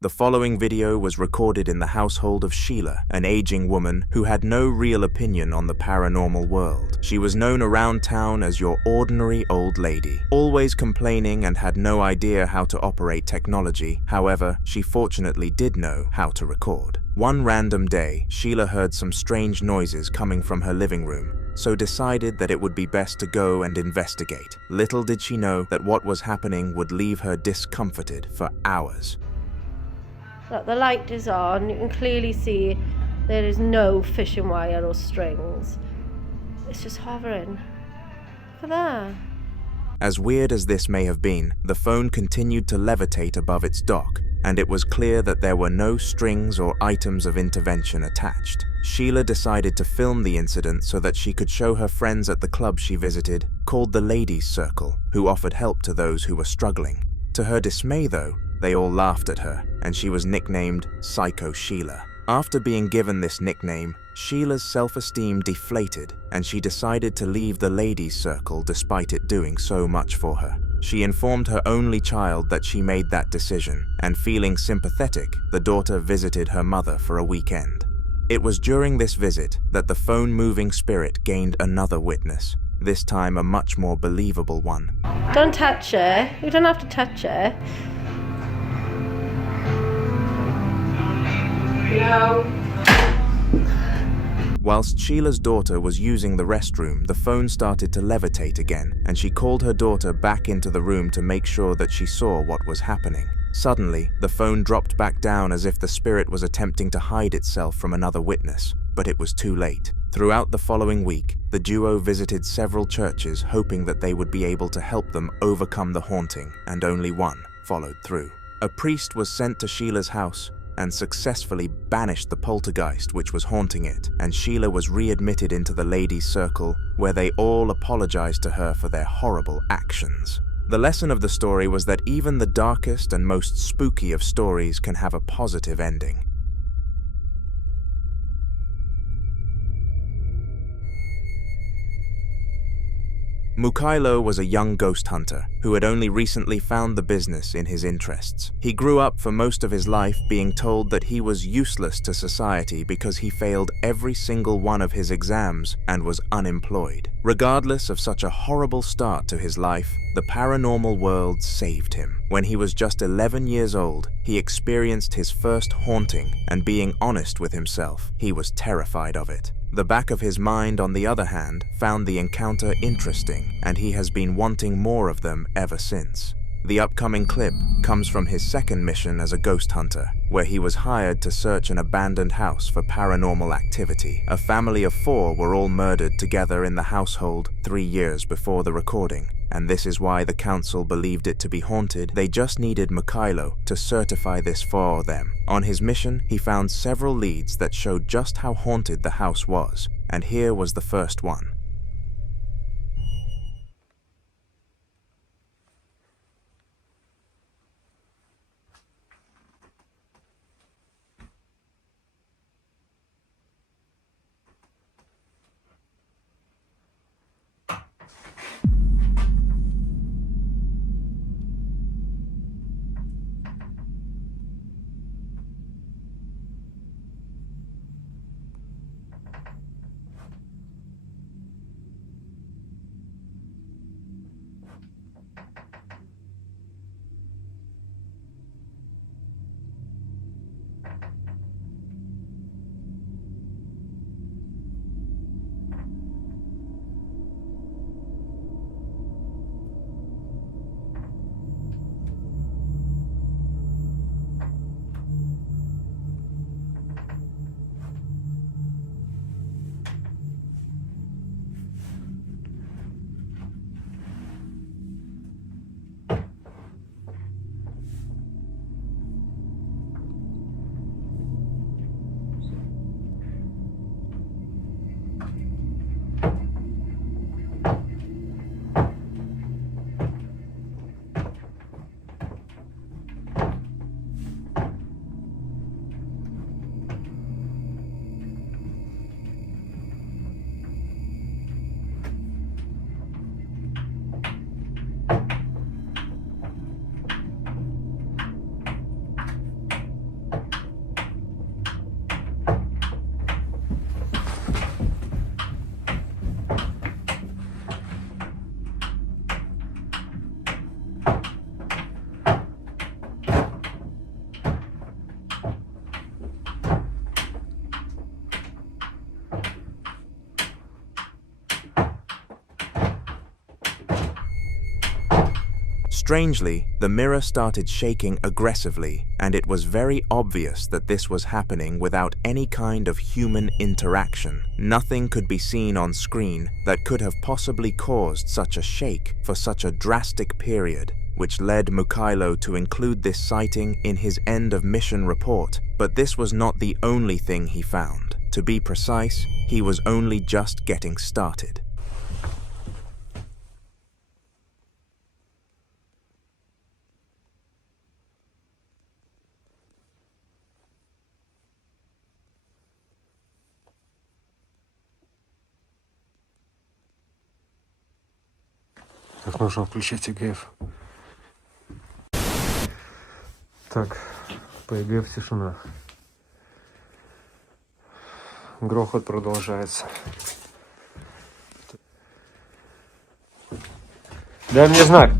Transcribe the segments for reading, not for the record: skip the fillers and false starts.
The following video was recorded in the household of Sheila, an aging woman who had no real opinion on the paranormal world. She was known around town as your ordinary old lady, always complaining and had no idea how to operate technology. However, she fortunately did know how to record. One random day, Sheila heard some strange noises coming from her living room, so decided that it would be best to go and investigate. Little did she know that what was happening would leave her discomforted for hours. Look, the light is on. You can clearly see there is no fishing wire or strings. It's just hovering. Look at that. As weird as this may have been, the phone continued to levitate above its dock, and it was clear that there were no strings or items of intervention attached. Sheila decided to film the incident so that she could show her friends at the club she visited, called the Ladies' Circle, who offered help to those who were struggling. To her dismay, though, they all laughed at her, and she was nicknamed Psycho Sheila. After being given this nickname, Sheila's self-esteem deflated, and she decided to leave the Ladies' Circle despite it doing so much for her. She informed her only child that she made that decision, and feeling sympathetic, the daughter visited her mother for a weekend. It was during this visit that the phone-moving spirit gained another witness, this time a much more believable one. Don't touch it. You don't have to touch it. No. Whilst Sheila's daughter was using the restroom, the phone started to levitate again, and she called her daughter back into the room to make sure that she saw what was happening. Suddenly, the phone dropped back down as if the spirit was attempting to hide itself from another witness, but it was too late. Throughout the following week, the duo visited several churches hoping that they would be able to help them overcome the haunting, and only one followed through. A priest was sent to Sheila's house and successfully banished the poltergeist which was haunting it, and Sheila was readmitted into the Ladies' Circle, where they all apologized to her for their horrible actions. The lesson of the story was that even the darkest and most spooky of stories can have a positive ending. Mikhailo was a young ghost hunter who had only recently found the business in his interests. He grew up for most of his life being told that he was useless to society because he failed every single one of his exams and was unemployed. Regardless of such a horrible start to his life, the paranormal world saved him. When he was just 11 years old, he experienced his first haunting, and being honest with himself, he was terrified of it. The back of his mind, on the other hand, found the encounter interesting, and he has been wanting more of them ever since. The upcoming clip comes from his second mission as a ghost hunter, where he was hired to search an abandoned house for paranormal activity. A family of 4 were all murdered together in the household 3 years before the recording, and this is why the council believed it to be haunted. They just needed Mikhailo to certify this for them. On his mission, he found several leads that showed just how haunted the house was, and here was the first one. Strangely, the mirror started shaking aggressively, and it was very obvious that this was happening without any kind of human interaction. Nothing could be seen on screen that could have possibly caused such a shake for such a drastic period, which led Mikhailo to include this sighting in his end of mission report. But this was not the only thing he found. To be precise, he was only just getting started. Так, нужно включить ЭГФ. Так, по ЭГФ тишина. Грохот продолжается. Дай мне знак.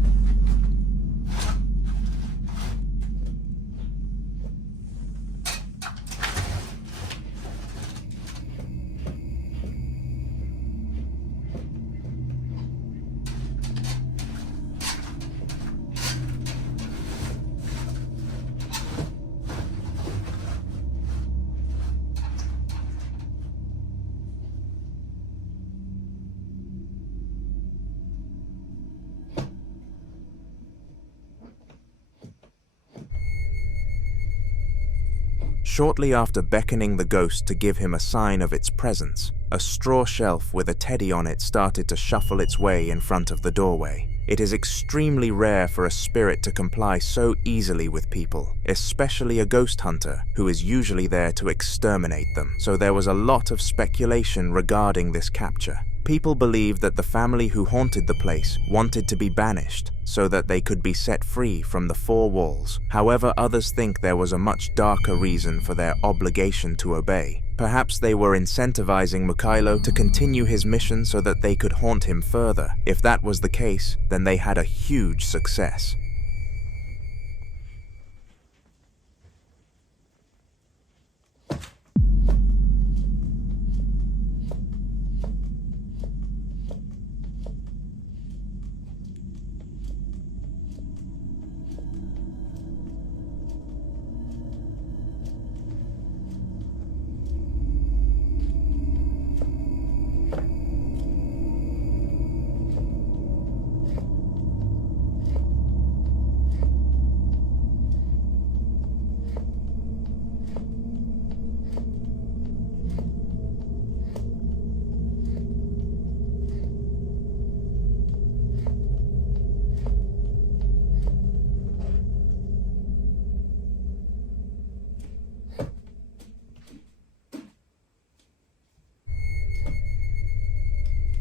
Shortly after beckoning the ghost to give him a sign of its presence, a straw shelf with a teddy on it started to shuffle its way in front of the doorway. It is extremely rare for a spirit to comply so easily with people, especially a ghost hunter who is usually there to exterminate them, so there was a lot of speculation regarding this capture. People believed that the family who haunted the place wanted to be banished so that they could be set free from the four walls. However, others think there was a much darker reason for their obligation to obey. Perhaps they were incentivizing Mikhailo to continue his mission so that they could haunt him further. If that was the case, then they had a huge success.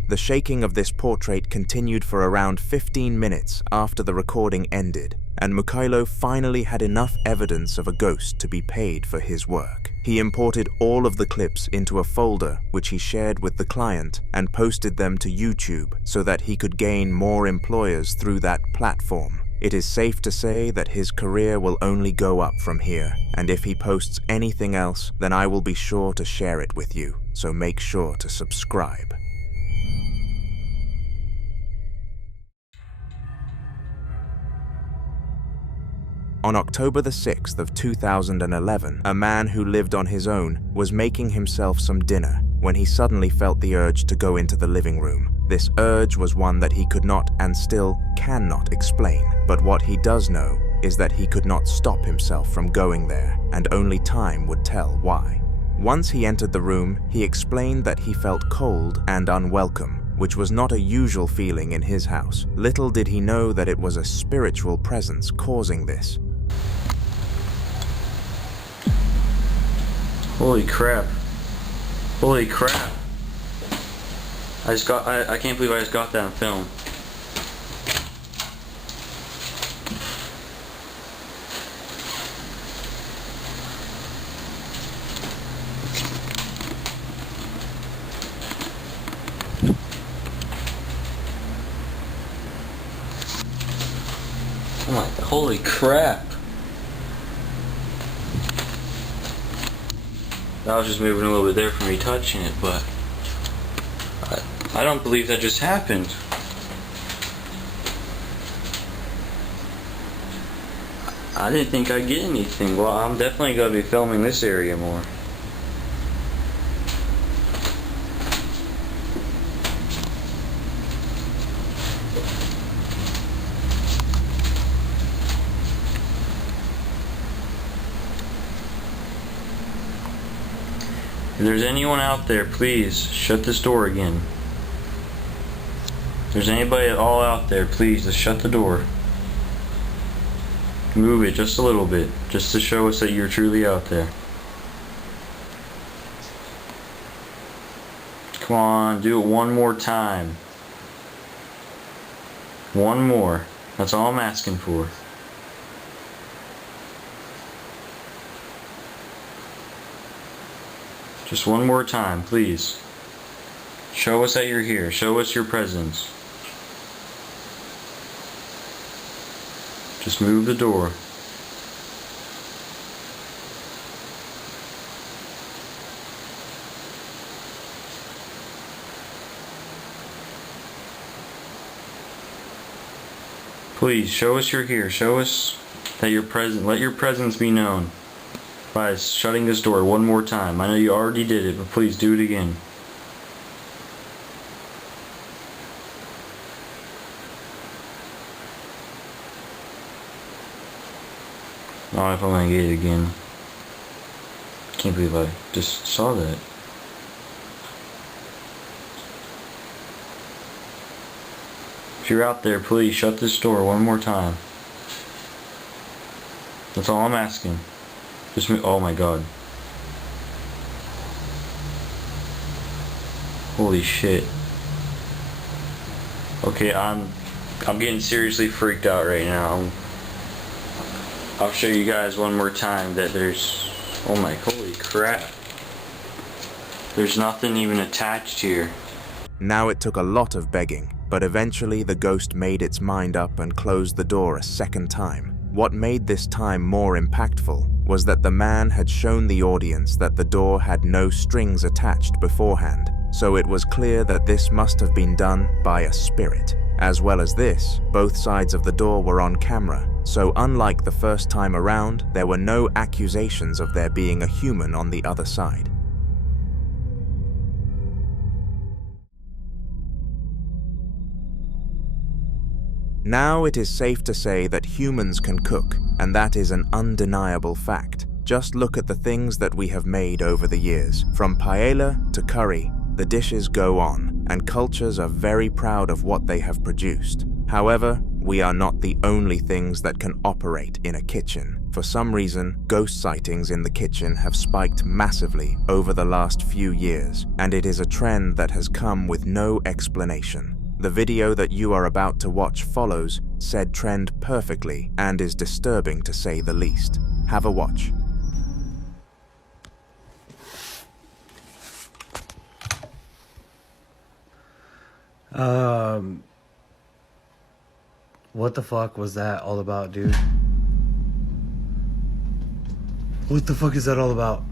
The shaking of this portrait continued for around 15 minutes after the recording ended, and Mikhailo finally had enough evidence of a ghost to be paid for his work. He imported all of the clips into a folder which he shared with the client and posted them to YouTube so that he could gain more employers through that platform. It is safe to say that his career will only go up from here, and if he posts anything else, then I will be sure to share it with you, so make sure to subscribe. On October the 6th of 2011, a man who lived on his own was making himself some dinner when he suddenly felt the urge to go into the living room. This urge was one that he could not and still cannot explain, but what he does know is that he could not stop himself from going there, and only time would tell why. Once he entered the room, he explained that he felt cold and unwelcome, which was not a usual feeling in his house. Little did he know that it was a spiritual presence causing this. Holy crap. Holy crap. I can't believe I just got that on film. Oh my, holy crap. I was just moving a little bit there from me touching it, but I don't believe that just happened. I didn't think I'd get anything. Well, I'm definitely going to be filming this area more. If there's anyone out there, please shut this door again. If there's anybody at all out there, please just shut the door. Move it just a little bit, just to show us that you're truly out there. Come on, do it one more time. One more. That's all I'm asking for. Just one more time, please. Show us that you're here. Show us your presence. Just move the door. Please, show us you're here. Show us that you're present. Let your presence be known by shutting this door one more time. I know you already did it, but please do it again. I don't know if I'm gonna get it again. Can't believe I just saw that. If you're out there, please shut this door one more time. That's all I'm asking. Just move. Oh my god. Holy shit. Okay, I'm getting seriously freaked out right now. I'll show you guys one more time that there's, oh my, holy crap. There's nothing even attached here. Now it took a lot of begging, but eventually the ghost made its mind up and closed the door a second time. What made this time more impactful was that the man had shown the audience that the door had no strings attached beforehand, so it was clear that this must have been done by a spirit. As well as this, both sides of the door were on camera, so unlike the first time around, there were no accusations of there being a human on the other side. Now it is safe to say that humans can cook, and that is an undeniable fact. Just look at the things that we have made over the years. From paella to curry, the dishes go on, and cultures are very proud of what they have produced. However, we are not the only things that can operate in a kitchen. For some reason, ghost sightings in the kitchen have spiked massively over the last few years, and it is a trend that has come with no explanation. The video that you are about to watch follows said trend perfectly and is disturbing to say the least. Have a watch. What the fuck was that all about, dude? What the fuck is that all about?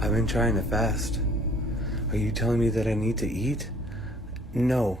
I've been trying to fast. Are you telling me that I need to eat? No.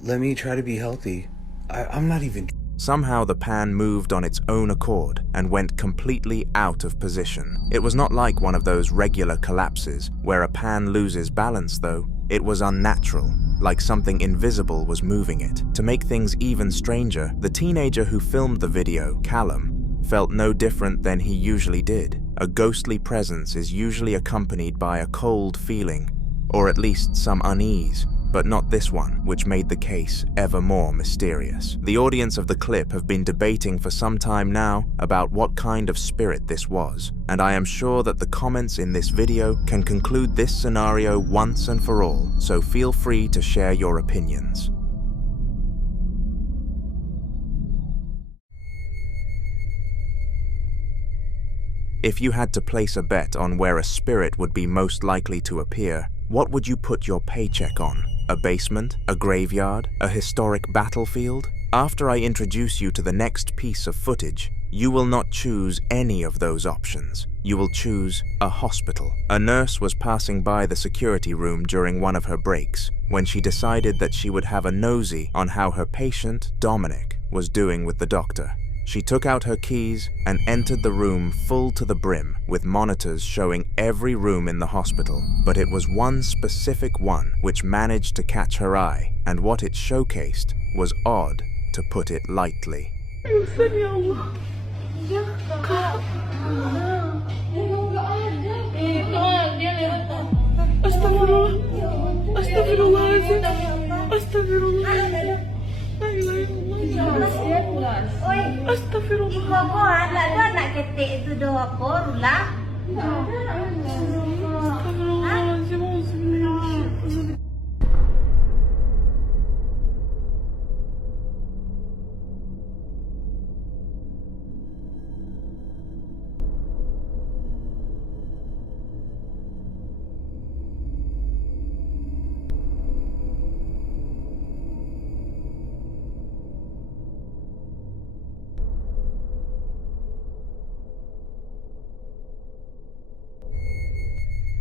Let me try to be healthy. I'm not even... Somehow the pan moved on its own accord and went completely out of position. It was not like one of those regular collapses where a pan loses balance though. It was unnatural, like something invisible was moving it. To make things even stranger, the teenager who filmed the video, Callum, felt no different than he usually did. A ghostly presence is usually accompanied by a cold feeling, or at least some unease, but not this one, which made the case ever more mysterious. The audience of the clip have been debating for some time now about what kind of spirit this was, and I am sure that the comments in this video can conclude this scenario once and for all, so feel free to share your opinions. If you had to place a bet on where a spirit would be most likely to appear, what would you put your paycheck on? A basement? A graveyard? A historic battlefield? After I introduce you to the next piece of footage, you will not choose any of those options. You will choose a hospital. A nurse was passing by the security room during one of her breaks when she decided that she would have a nosy on how her patient, Dominic, was doing with the doctor. She took out her keys and entered the room full to the brim, with monitors showing every room in the hospital. But it was one specific one which managed to catch her eye, and what it showcased was odd, to put it lightly.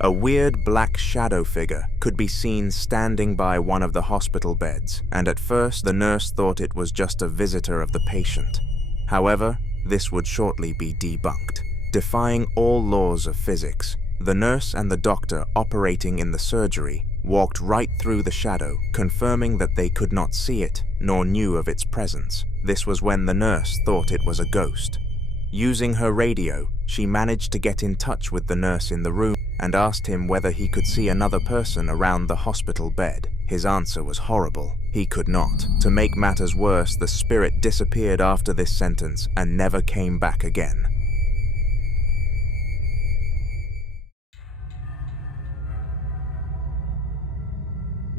A weird black shadow figure could be seen standing by one of the hospital beds, and at first the nurse thought it was just a visitor of the patient. However, this would shortly be debunked. Defying all laws of physics, the nurse and the doctor operating in the surgery walked right through the shadow, confirming that they could not see it, nor knew of its presence. This was when the nurse thought it was a ghost. Using her radio, she managed to get in touch with the nurse in the room and asked him whether he could see another person around the hospital bed. His answer was horrible. He could not. To make matters worse, the spirit disappeared after this sentence and never came back again.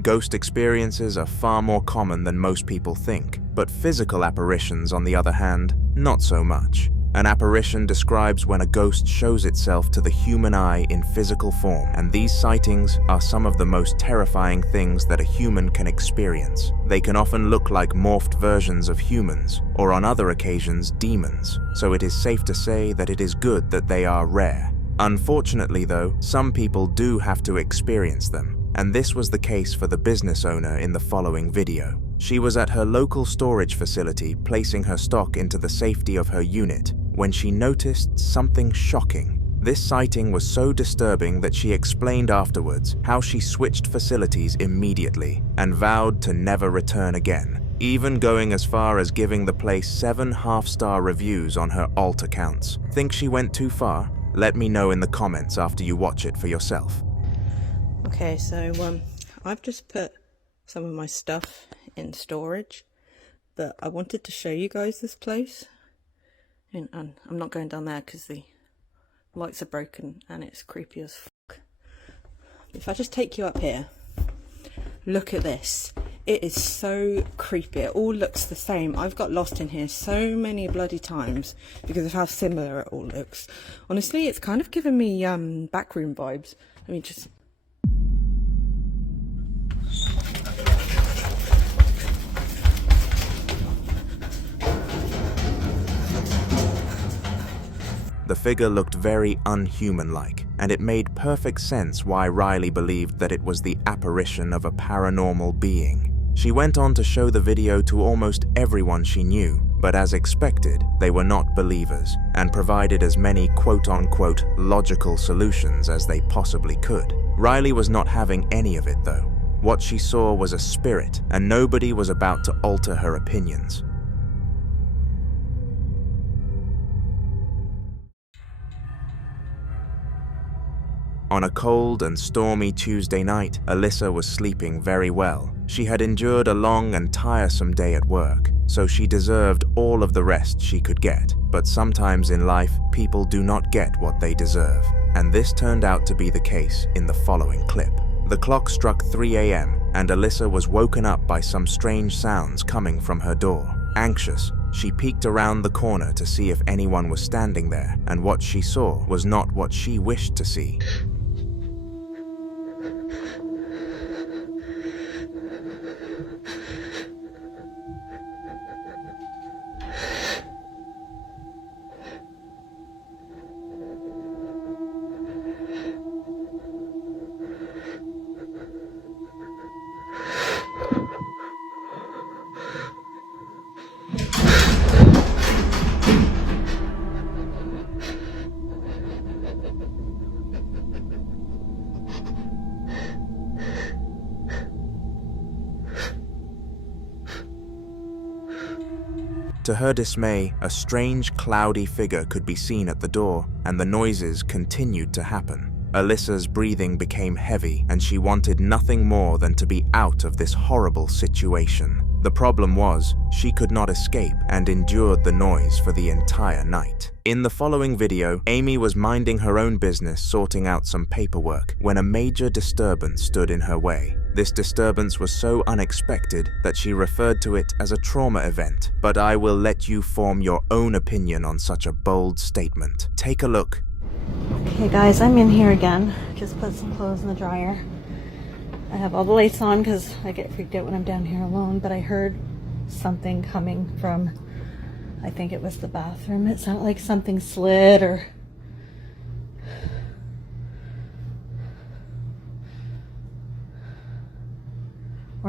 Ghost experiences are far more common than most people think, but physical apparitions, on the other hand, not so much. An apparition describes when a ghost shows itself to the human eye in physical form, and these sightings are some of the most terrifying things that a human can experience. They can often look like morphed versions of humans, or on other occasions, demons, so it is safe to say that it is good that they are rare. Unfortunately though, some people do have to experience them, and this was the case for the business owner in the following video. She was at her local storage facility placing her stock into the safety of her unit when she noticed something shocking. This sighting was so disturbing that she explained afterwards how she switched facilities immediately and vowed to never return again, even going as far as giving the place 7 half-star reviews on her alt accounts. Think she went too far? Let me know in the comments after you watch it for yourself. Okay, so I've just put some of my stuff in storage, but I wanted to show you guys this place. And I'm not going down there because the lights are broken and it's creepy as fuck. If I just take you up here, look at this. It is so creepy. It all looks the same. I've got lost in here so many bloody times because of how similar it all looks. Honestly, it's kind of giving me backroom vibes. I mean, just... The figure looked very unhuman-like, and it made perfect sense why Riley believed that it was the apparition of a paranormal being. She went on to show the video to almost everyone she knew, but as expected, they were not believers, and provided as many quote-unquote logical solutions as they possibly could. Riley was not having any of it though. What she saw was a spirit, and nobody was about to alter her opinions. On a cold and stormy Tuesday night, Alyssa was sleeping very well. She had endured a long and tiresome day at work, so she deserved all of the rest she could get. But sometimes in life, people do not get what they deserve. And this turned out to be the case in the following clip. The clock struck 3 a.m. and Alyssa was woken up by some strange sounds coming from her door. Anxious, She peeked around the corner to see if anyone was standing there, and what she saw was not what she wished to see. To her dismay, a strange, cloudy figure could be seen at the door, and the noises continued to happen. Alyssa's breathing became heavy, and she wanted nothing more than to be out of this horrible situation. The problem was, she could not escape and endured the noise for the entire night. In the following video, Amy was minding her own business sorting out some paperwork when a major disturbance stood in her way. This disturbance was so unexpected that she referred to it as a trauma event, but I will let you form your own opinion on such a bold statement. Take a look. Okay guys, I'm in here again. Just put some clothes in the dryer. I have all the lights on because I get freaked out when I'm down here alone, but I heard something coming from, I think it was the bathroom. It sounded like something slid or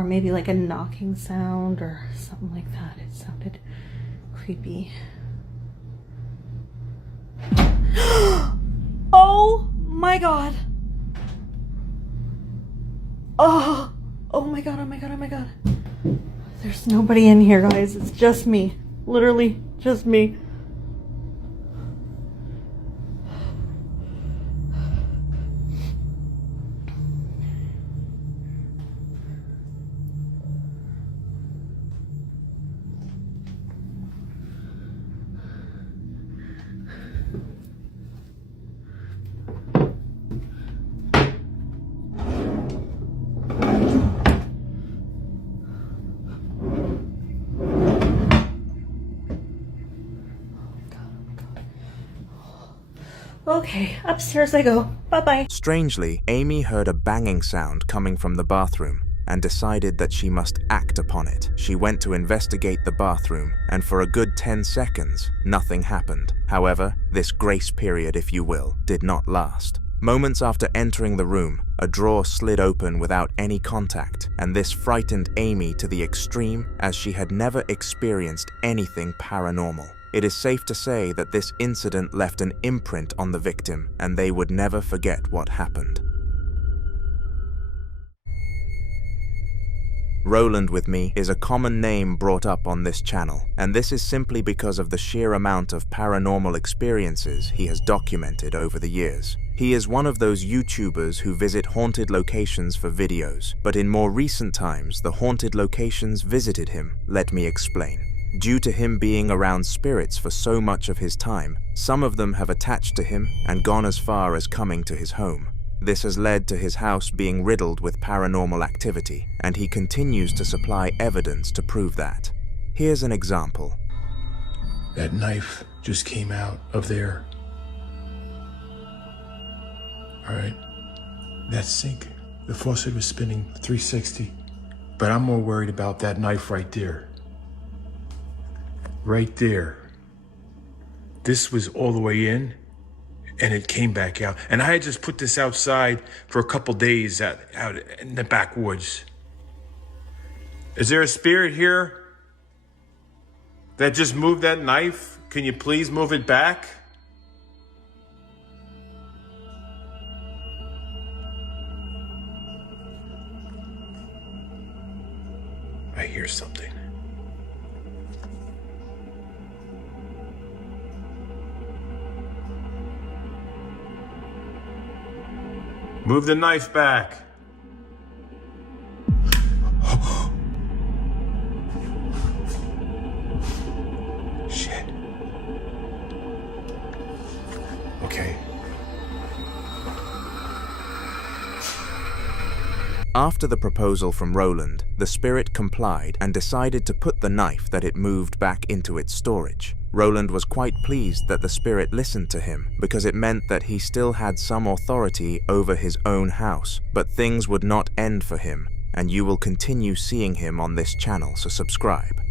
maybe like a knocking sound or something like that. It sounded creepy. Oh my god. Oh my god, oh my god, oh my god. There's nobody in here, guys. It's just me. Literally just me. Okay, upstairs I go. Bye-bye. Strangely, Amy heard a banging sound coming from the bathroom and decided that she must act upon it. She went to investigate the bathroom, and for a good 10 seconds, nothing happened. However, this grace period, if you will, did not last. Moments after entering the room, a drawer slid open without any contact, and this frightened Amy to the extreme, as she had never experienced anything paranormal. It is safe to say that this incident left an imprint on the victim, and they would never forget what happened. Roland with me is a common name brought up on this channel, and this is simply because of the sheer amount of paranormal experiences he has documented over the years. He is one of those YouTubers who visit haunted locations for videos, but in more recent times, the haunted locations visited him. Let me explain. Due to him being around spirits for so much of his time, some of them have attached to him and gone as far as coming to his home. This has led to his house being riddled with paranormal activity, and he continues to supply evidence to prove that. Here's an example. That knife just came out of there. All right, that sink, the faucet was spinning 360, but I'm more worried about that knife right there. Right there. This was all the way in, and it came back out. And I had just put this outside for a couple days out in the backwoods. Is there a spirit here that just moved that knife? Can you please move it back? I hear something. Move the knife back. Shit. Okay. After the proposal from Roland, the spirit complied and decided to put the knife that it moved back into its storage. Roland was quite pleased that the spirit listened to him because it meant that he still had some authority over his own house, but things would not end for him, and you will continue seeing him on this channel, so subscribe.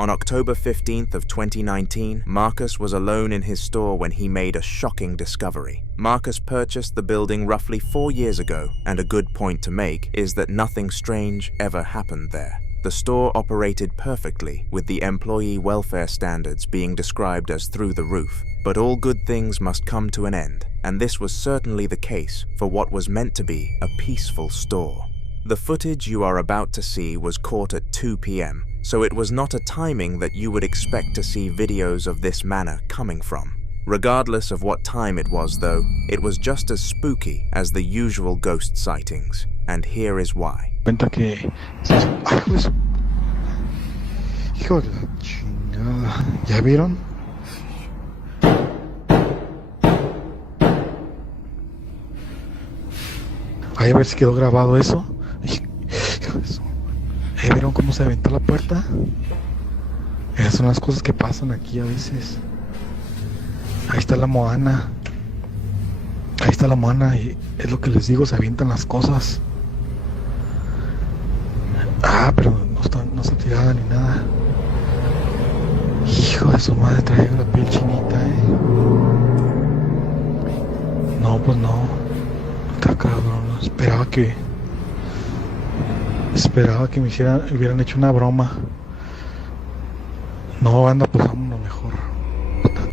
On October 15th of 2019, Marcus was alone in his store when he made a shocking discovery. Marcus purchased the building roughly 4 years ago, and a good point to make is that nothing strange ever happened there. The store operated perfectly, with the employee welfare standards being described as through the roof. But all good things must come to an end, and this was certainly the case for what was meant to be a peaceful store. The footage you are about to see was caught at 2 p.m., so it was not a timing that you would expect to see videos of this manner coming from. Regardless of what time it was though, it was just as spooky as the usual ghost sightings, and here is why. Cuenta que... ¡Ay, pues! ¡Hijo de la chingada! ¿Ya vieron? Ay, a ver si quedó grabado eso. ¿Vieron cómo se aventó la puerta? Esas son las cosas que pasan aquí a veces. Ahí está la Moana. Ahí está la Moana y es lo que les digo, se avientan las cosas. Ah, pero no está tirada ni nada. Hijo de su madre, traigo la piel chinita, No, pues no. Está cabrón. Esperaba que me hubieran hecho una broma. No, banda, pues vámonos mejor.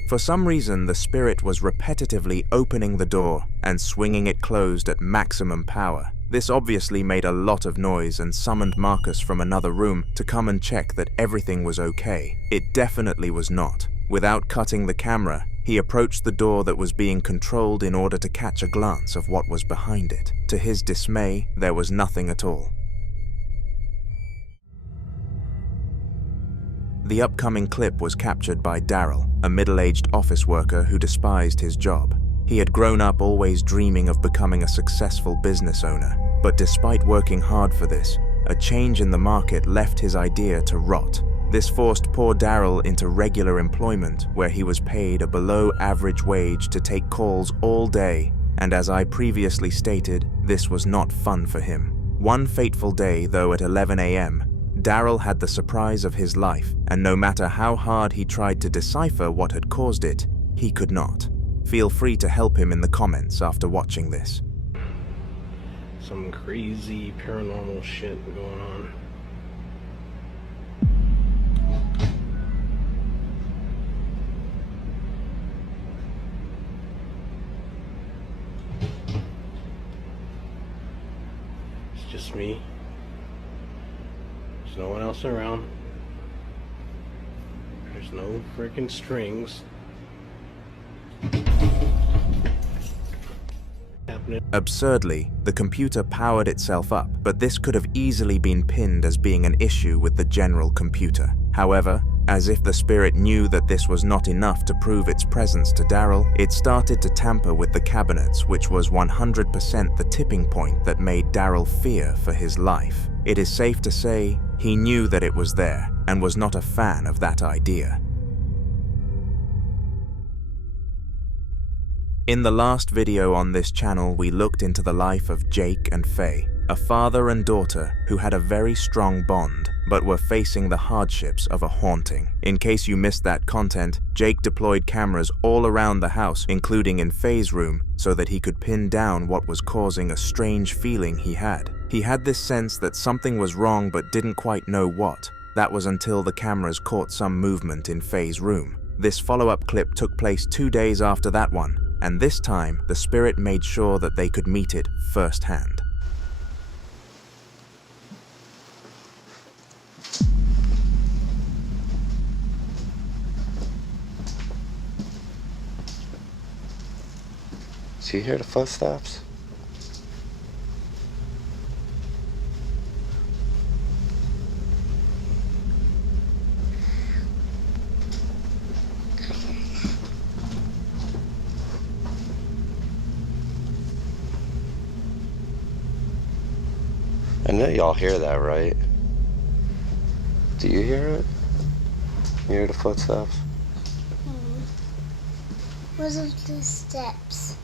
For some reason, the spirit was repetitively opening the door and swinging it closed at maximum power. This obviously made a lot of noise and summoned Marcus from another room to come and check that everything was okay. It definitely was not. Without cutting the camera, he approached the door that was being controlled in order to catch a glance of what was behind it. To his dismay, there was nothing at all. The upcoming clip was captured by Daryl, a middle-aged office worker who despised his job. He had grown up always dreaming of becoming a successful business owner, but despite working hard for this, a change in the market left his idea to rot. This forced poor Daryl into regular employment where he was paid a below-average wage to take calls all day, and as I previously stated, this was not fun for him. One fateful day, though, at 11 a.m., Daryl had the surprise of his life, and no matter how hard he tried to decipher what had caused it, he could not. Feel free to help him in the comments after watching this. Some crazy paranormal shit going on. It's just me. There's no one else around. There's no freaking strings. Absurdly, the computer powered itself up, but this could have easily been pinned as being an issue with the general computer. However, as if the spirit knew that this was not enough to prove its presence to Daryl, it started to tamper with the cabinets, which was 100% the tipping point that made Daryl fear for his life. It is safe to say he knew that it was there and was not a fan of that idea. In the last video on this channel, we looked into the life of Jake and Faye, a father and daughter who had a very strong bond, but were facing the hardships of a haunting. In case you missed that content, Jake deployed cameras all around the house, including in Faye's room, so that he could pin down what was causing a strange feeling he had. He had this sense that something was wrong but didn't quite know what. That was until the cameras caught some movement in Faye's room. This follow-up clip took place 2 days after that one, and this time the spirit made sure that they could meet it firsthand. Do you hear the footsteps? I know y'all hear that, right? Do you hear it? You hear the footsteps? Where's the steps?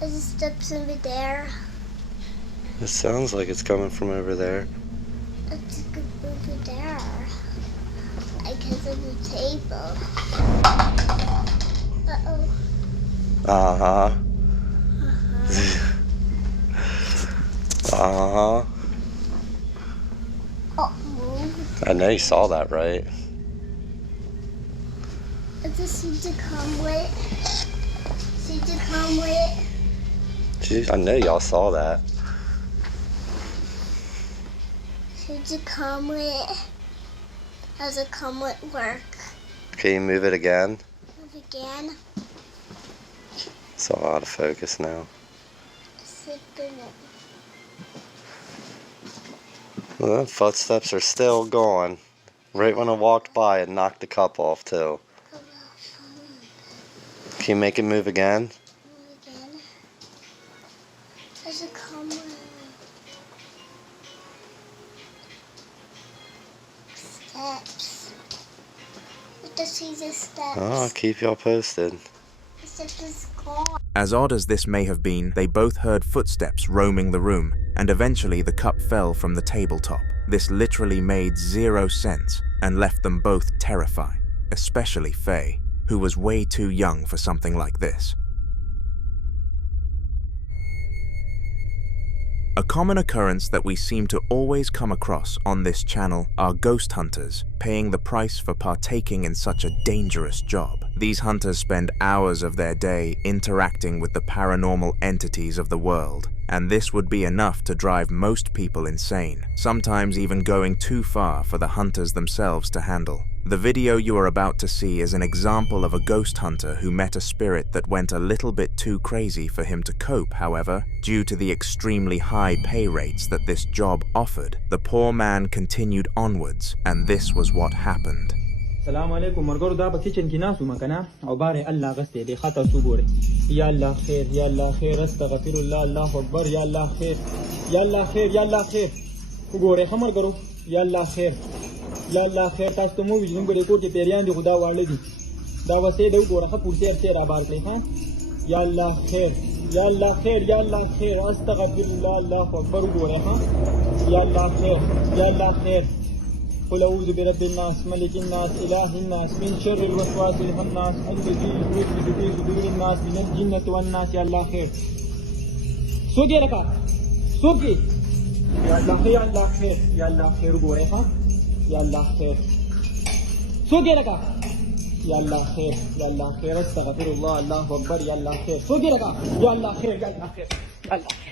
Is the steps over there? It sounds like it's coming from over there. It's over there. Because of the table. Uh-oh. Uh-huh. Uh-huh. Oh, moved. I know you saw that, right? Is this seed to come with? Seed to come with? Jeez, I know y'all saw that. Seed to come with? How's it come with work? Can you move it again? Move again? It's all out of focus now. Sit in it. Well, the footsteps are still going. Right when I walked by, it knocked the cup off too. Can you make it move again? Move again. How's it come with? Steps. What does he the steps? Oh, I'll keep y'all posted. The steps is gone. As odd as this may have been, they both heard footsteps roaming the room, and eventually the cup fell from the tabletop. This literally made zero sense and left them both terrified, especially Faye, who was way too young for something like this. A common occurrence that we seem to always come across on this channel are ghost hunters paying the price for partaking in such a dangerous job. These hunters spend hours of their day interacting with the paranormal entities of the world, and this would be enough to drive most people insane, sometimes even going too far for the hunters themselves to handle. The video you are about to see is an example of a ghost hunter who met a spirit that went a little bit too crazy for him to cope. However, due to the extremely high pay rates that this job offered, the poor man continued onwards, and this was what happened. السلام عليكم مرقور دا بكيتشن كناس ومكانا عبارة الله غستي دي خطا سوبوري يا الله خير يا الله خير استغفر الله الله أكبر يا الله خير يا الله خير يا الله خير وګوره خمر ګرو يا الله خير يا الله خير تاسو ته مو ویژن ګورې کوټه پیریان دي خدا واړه دي دا وسه د وګوره خپل تیر آبار کړی ها يا الله خير يا الله خير يا الله خير استغفر الله الله أكبر وګوره ها يا الله خير يا الله خير قل أعوذ برب الناس ملك الناس إله الناس من شر الوسواس الخناس الذي يوسوس في صدور الناس من الجنة والناس يا الله خير سوقي لك سوقي يا الله خير يا الله خير يا الله خير قولها يا الله خير سوقي لك يا الله خير يا الله خير استغفر الله الله أكبر يا الله خير سوقي لك يا الله خير يا الله خير يا الله خير.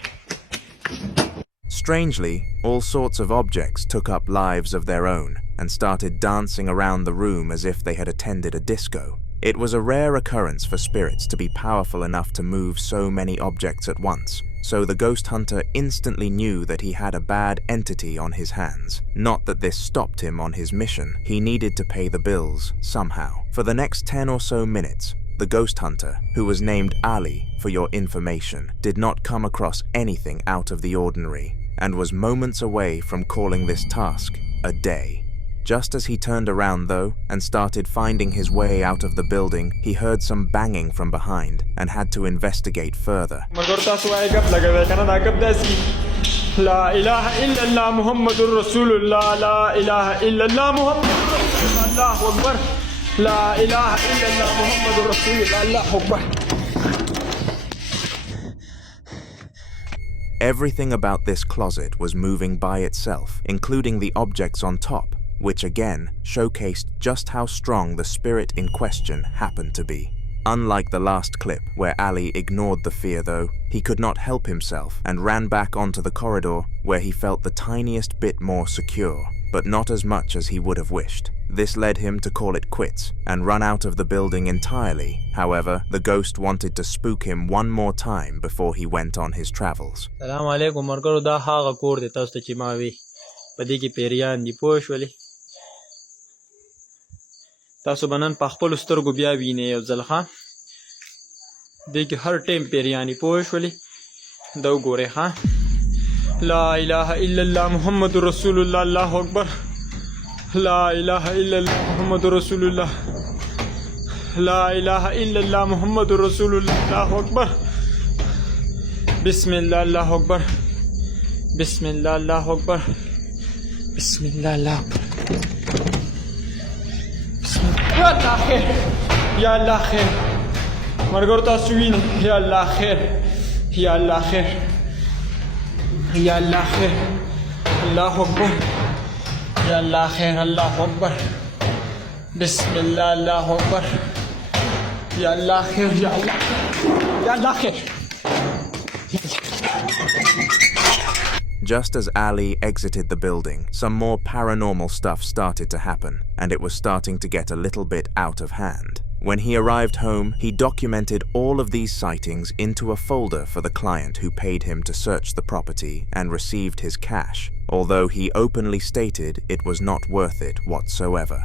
Strangely, all sorts of objects took up lives of their own and started dancing around the room as if they had attended a disco. It was a rare occurrence for spirits to be powerful enough to move so many objects at once, so the ghost hunter instantly knew that he had a bad entity on his hands. Not that this stopped him on his mission, he needed to pay the bills somehow. For the next 10 or so minutes, the ghost hunter, who was named Ali for your information, did not come across anything out of the ordinary, and was moments away from calling this task a day. Just as he turned around though, and started finding his way out of the building, he heard some banging from behind and had to investigate further. لا إله إلا الله محمد رسول الله لا إله إلا الله محمد رسول الله أكبر لا إله إلا الله محمد رسول الله الله أكبر. Everything about this closet was moving by itself, including the objects on top, which again showcased just how strong the spirit in question happened to be. Unlike the last clip, where Ali ignored the fear though, he could not help himself and ran back onto the corridor where he felt the tiniest bit more secure, but not as much as he would have wished. This led him to call it quits and run out of the building entirely. However, the ghost wanted to spook him one more time before he went on his travels. السلام عليكم مرګرو دا هغه کور دی تاسو ته چې ما وی په دې کې پیریان دي پوه شولې تاسو بنن په خپل سترګو بیا وینئ یو ځل ښه دې کې هر ټیم پیریان دي پوه شولې دا وګورئ ښه لا إله إلا الله محمد رسول الله الله أكبر لا إله إلا الله محمد رسول الله لا إله إلا الله محمد رسول الله الله أكبر بسم الله الله أكبر بسم الله الله أكبر بسم الله الله أكبر بسم الله يا الله خير يا الله خير مرغورتا سوين يا الله خير يا الله خير يا الله خير الله أكبر يا الله خير الله أكبر بسم الله الله أكبر يا الله خير يا الله يا الله خير. Just as Ali exited the building, some more paranormal stuff started to happen, and it was starting to get a little bit out of hand. When he arrived home, he documented all of these sightings into a folder for the client who paid him to search the property and received his cash, although he openly stated it was not worth it whatsoever.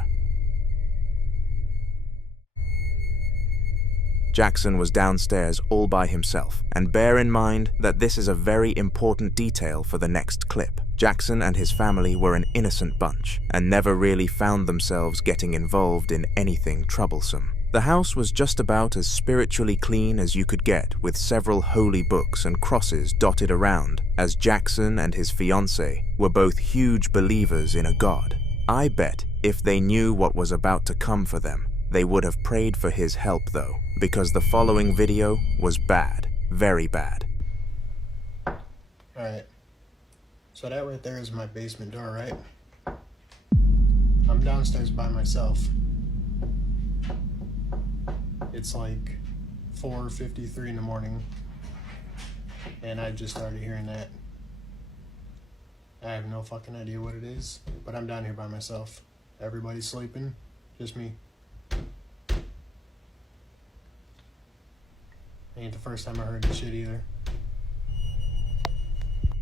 Jackson was downstairs all by himself, and bear in mind that this is a very important detail for the next clip. Jackson and his family were an innocent bunch, and never really found themselves getting involved in anything troublesome. The house was just about as spiritually clean as you could get, with several holy books and crosses dotted around, as Jackson and his fiancée were both huge believers in a god. I bet if they knew what was about to come for them, they would have prayed for his help though, because the following video was bad, very bad. Alright, so that right there is my basement door, right? I'm downstairs by myself. It's like 4:53 in the morning, and I just started hearing that. I have no fucking idea what it is, but I'm down here by myself. Everybody's sleeping, just me. Ain't the first time I heard this shit either.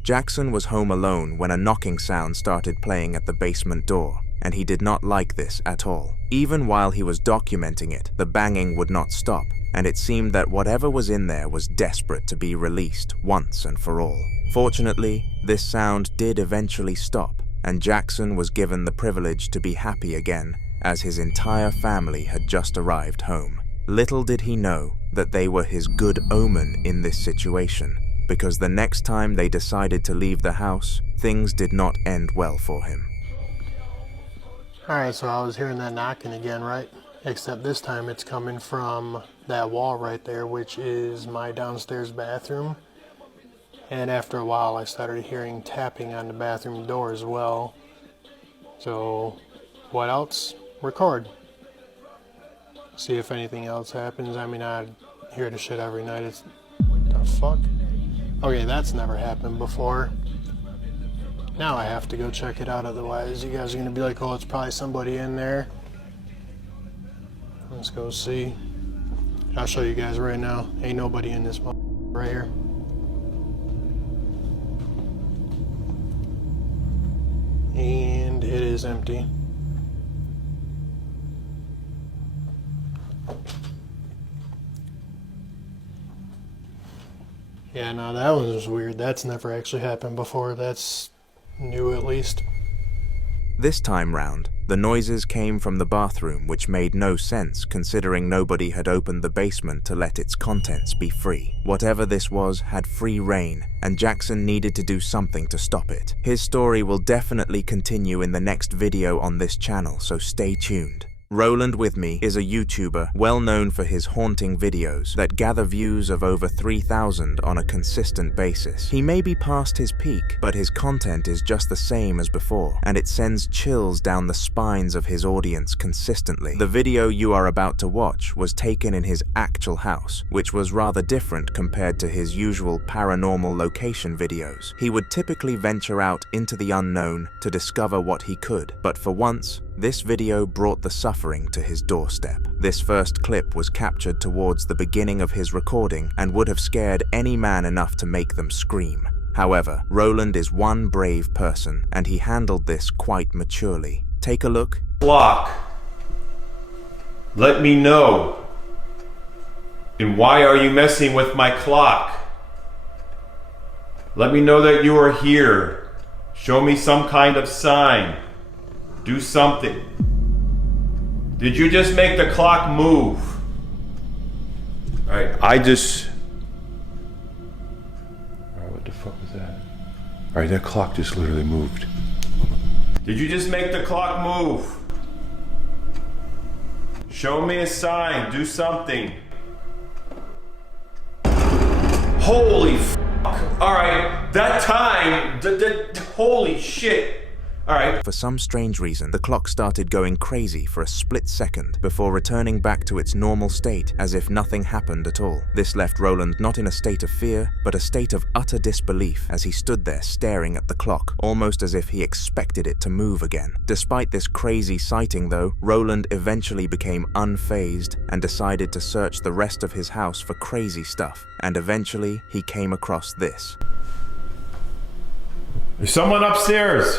Jackson was home alone when a knocking sound started playing at the basement door, and he did not like this at all. Even while he was documenting it, the banging would not stop, and it seemed that whatever was in there was desperate to be released once and for all. Fortunately, this sound did eventually stop, and Jackson was given the privilege to be happy again, as his entire family had just arrived home. Little did he know that they were his good omen in this situation, because the next time they decided to leave the house, things did not end well for him. Alright, so I was hearing that knocking again, right? Except this time it's coming from that wall right there, which is my downstairs bathroom. And after a while I started hearing tapping on the bathroom door as well. So, what else? Record. See if anything else happens. I mean, I hear the shit every night. It's... what the fuck? Okay, that's never happened before. Now I have to go check it out, otherwise you guys are gonna be like, oh, it's probably somebody in there. Let's go see. I'll show you guys right now. Ain't nobody in this right here. And it is empty. Yeah, no, that one was weird. That's never actually happened before. That's new, at least. This time round, the noises came from the bathroom, which made no sense considering nobody had opened the basement to let its contents be free. Whatever this was had free reign, and Jackson needed to do something to stop it. His story will definitely continue in the next video on this channel, so stay tuned. Roland with me is a YouTuber well known for his haunting videos that gather views of over 3,000 on a consistent basis. He may be past his peak, but his content is just the same as before, and it sends chills down the spines of his audience consistently. The video you are about to watch was taken in his actual house, which was rather different compared to his usual paranormal location videos. He would typically venture out into the unknown to discover what he could, but for once, this video brought the suffering to his doorstep. This first clip was captured towards the beginning of his recording and would have scared any man enough to make them scream. However, Roland is one brave person, and he handled this quite maturely. Take a look. Clock. Let me know. And why are you messing with my clock? Let me know that you are here. Show me some kind of sign. Do something. Did you just make the clock move? Alright, Alright, what the fuck was that? Alright, that clock just literally moved. Did you just make the clock move? Show me a sign. Do something. Holy fuck. Alright, that time, holy shit. Alright. For some strange reason, the clock started going crazy for a split second before returning back to its normal state as if nothing happened at all. This left Roland not in a state of fear, but a state of utter disbelief as he stood there staring at the clock, almost as if he expected it to move again. Despite this crazy sighting though, Roland eventually became unfazed and decided to search the rest of his house for crazy stuff, and eventually he came across this. There's someone upstairs!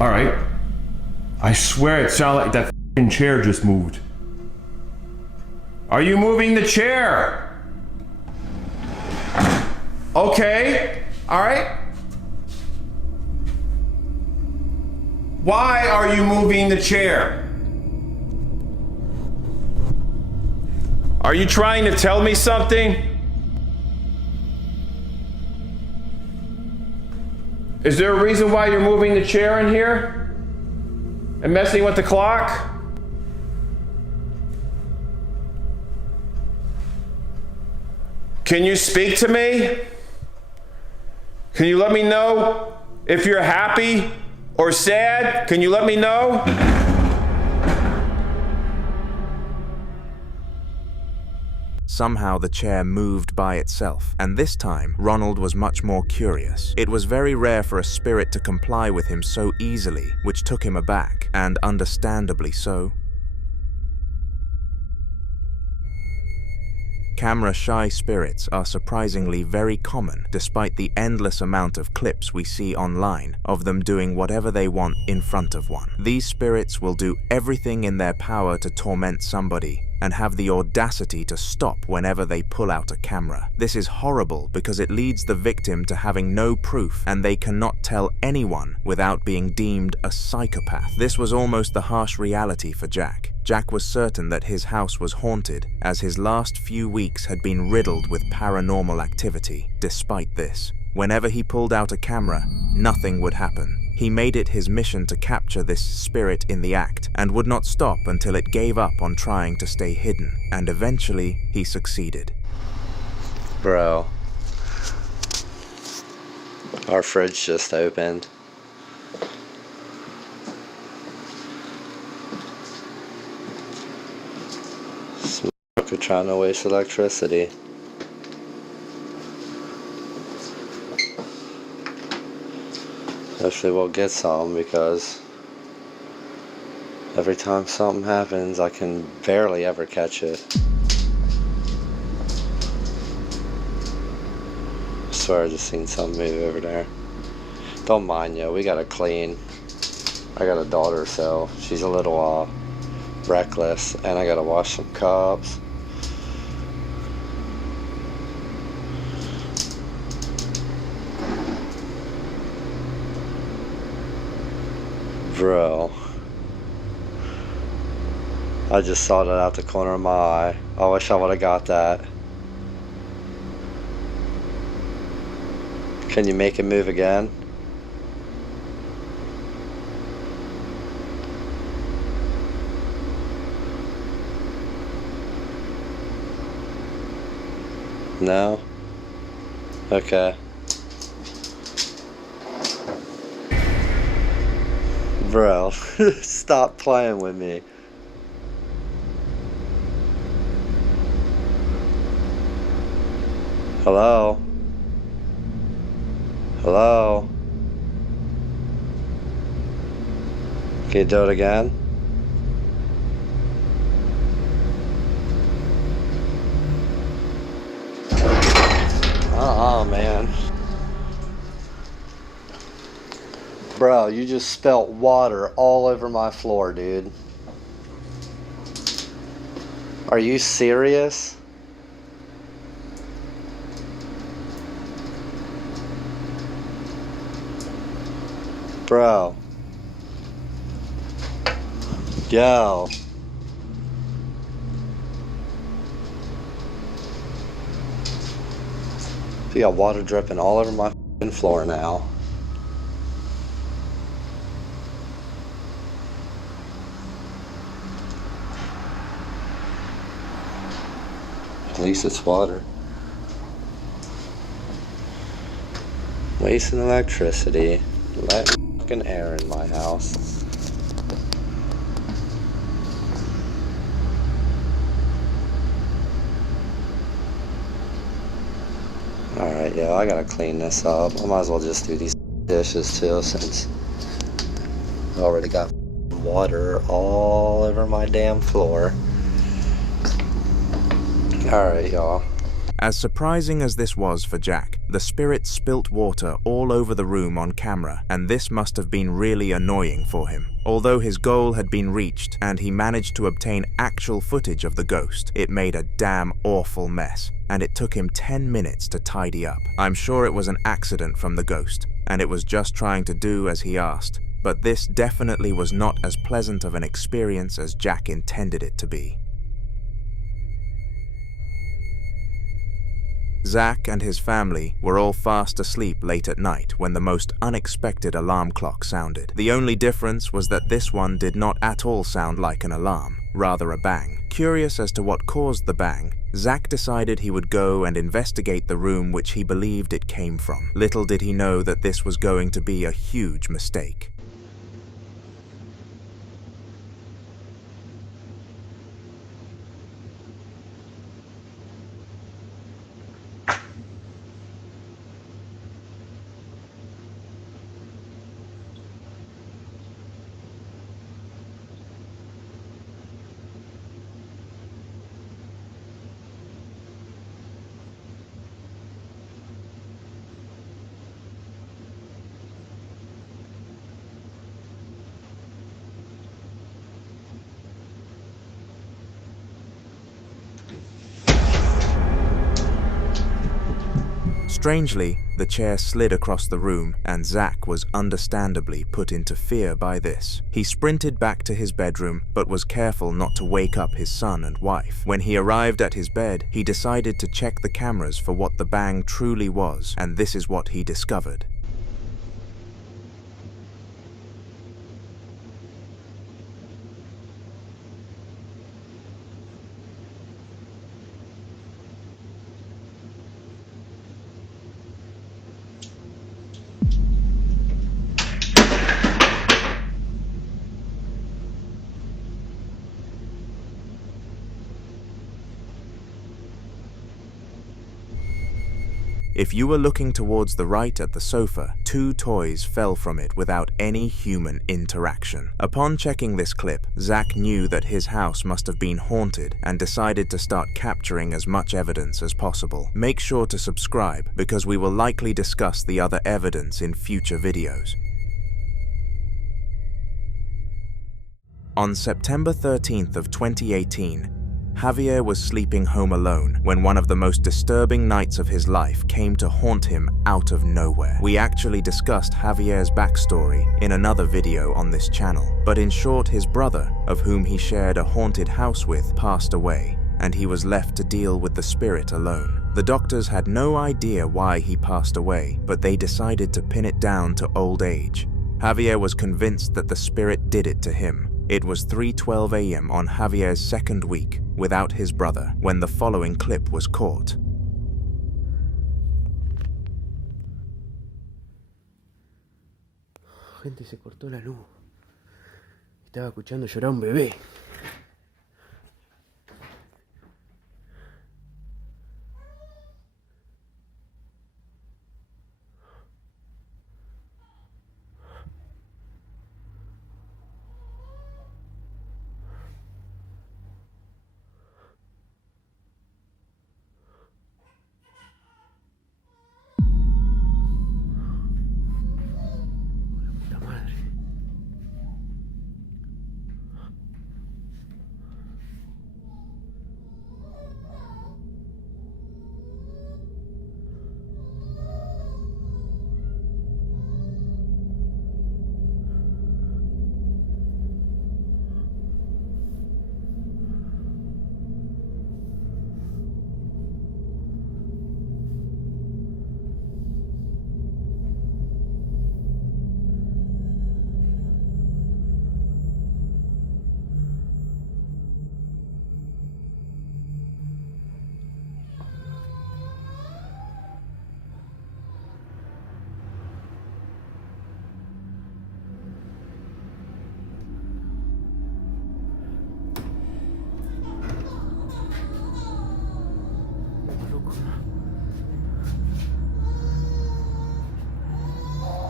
Alright. I swear it sounded like that f***ing chair just moved. Are you moving the chair? Okay. Alright. Why are you moving the chair? Are you trying to tell me something? Is there a reason why you're moving the chair in here? And messing with the clock? Can you speak to me? Can you let me know if you're happy or sad? Can you let me know? Somehow the chair moved by itself, and this time Ronald was much more curious. It was very rare for a spirit to comply with him so easily, which took him aback, and understandably so. Camera-shy spirits are surprisingly very common, despite the endless amount of clips we see online of them doing whatever they want in front of one. These spirits will do everything in their power to torment somebody, and have the audacity to stop whenever they pull out a camera. This is horrible because it leads the victim to having no proof, and they cannot tell anyone without being deemed a psychopath. This was almost the harsh reality for Jack. Jack was certain that his house was haunted, as his last few weeks had been riddled with paranormal activity. Despite this, whenever he pulled out a camera, nothing would happen. He made it his mission to capture this spirit in the act, and would not stop until it gave up on trying to stay hidden, and eventually he succeeded. Bro, our fridge just opened. We're trying to waste electricity. Hopefully we'll get some, because every time something happens I can barely ever catch it. I swear I just seen something move over there. Don't mind you, we gotta clean. I got a daughter, so she's a little reckless, and I gotta wash some cups. Bro, I just saw that out the corner of my eye. I wish I would have got that. Can you make it move again? No? Okay. Bro, stop playing with me. Hello? Hello? Can you do it again? Man. Bro, you just spilt water all over my floor, dude. Are you serious? Bro. Yo. You got water dripping all over my f***ing floor now. At least it's water. Wasting electricity. Let fucking air in my house. Alright, yo, I gotta clean this up. I might as well just do these dishes too, since I already got water all over my damn floor. Alright, y'all. As surprising as this was for Jack, the spirit spilt water all over the room on camera, and this must have been really annoying for him. Although his goal had been reached and he managed to obtain actual footage of the ghost, it made a damn awful mess, and it took him 10 minutes to tidy up. I'm sure it was an accident from the ghost, and it was just trying to do as he asked, but this definitely was not as pleasant of an experience as Jack intended it to be. Zach and his family were all fast asleep late at night when the most unexpected alarm clock sounded. The only difference was that this one did not at all sound like an alarm, rather a bang. Curious as to what caused the bang, Zach decided he would go and investigate the room which he believed it came from. Little did he know that this was going to be a huge mistake. Strangely, the chair slid across the room, and Zach was understandably put into fear by this. He sprinted back to his bedroom, but was careful not to wake up his son and wife. When he arrived at his bed, he decided to check the cameras for what the bang truly was, and this is what he discovered. If you were looking towards the right at the sofa, 2 toys fell from it without any human interaction. Upon checking this clip, Zach knew that his house must have been haunted and decided to start capturing as much evidence as possible. Make sure to subscribe because we will likely discuss the other evidence in future videos. On September 13th of 2018, Javier was sleeping home alone when one of the most disturbing nights of his life came to haunt him out of nowhere. We actually discussed Javier's backstory in another video on this channel, but in short, his brother, of whom he shared a haunted house with, passed away, and he was left to deal with the spirit alone. The doctors had no idea why he passed away, but they decided to pin it down to old age. Javier was convinced that the spirit did it to him. It was 3:12 a.m. on Javier's second week without his brother when the following clip was caught. Gente, se cortó la luz. Estaba escuchando llorar a un bebé.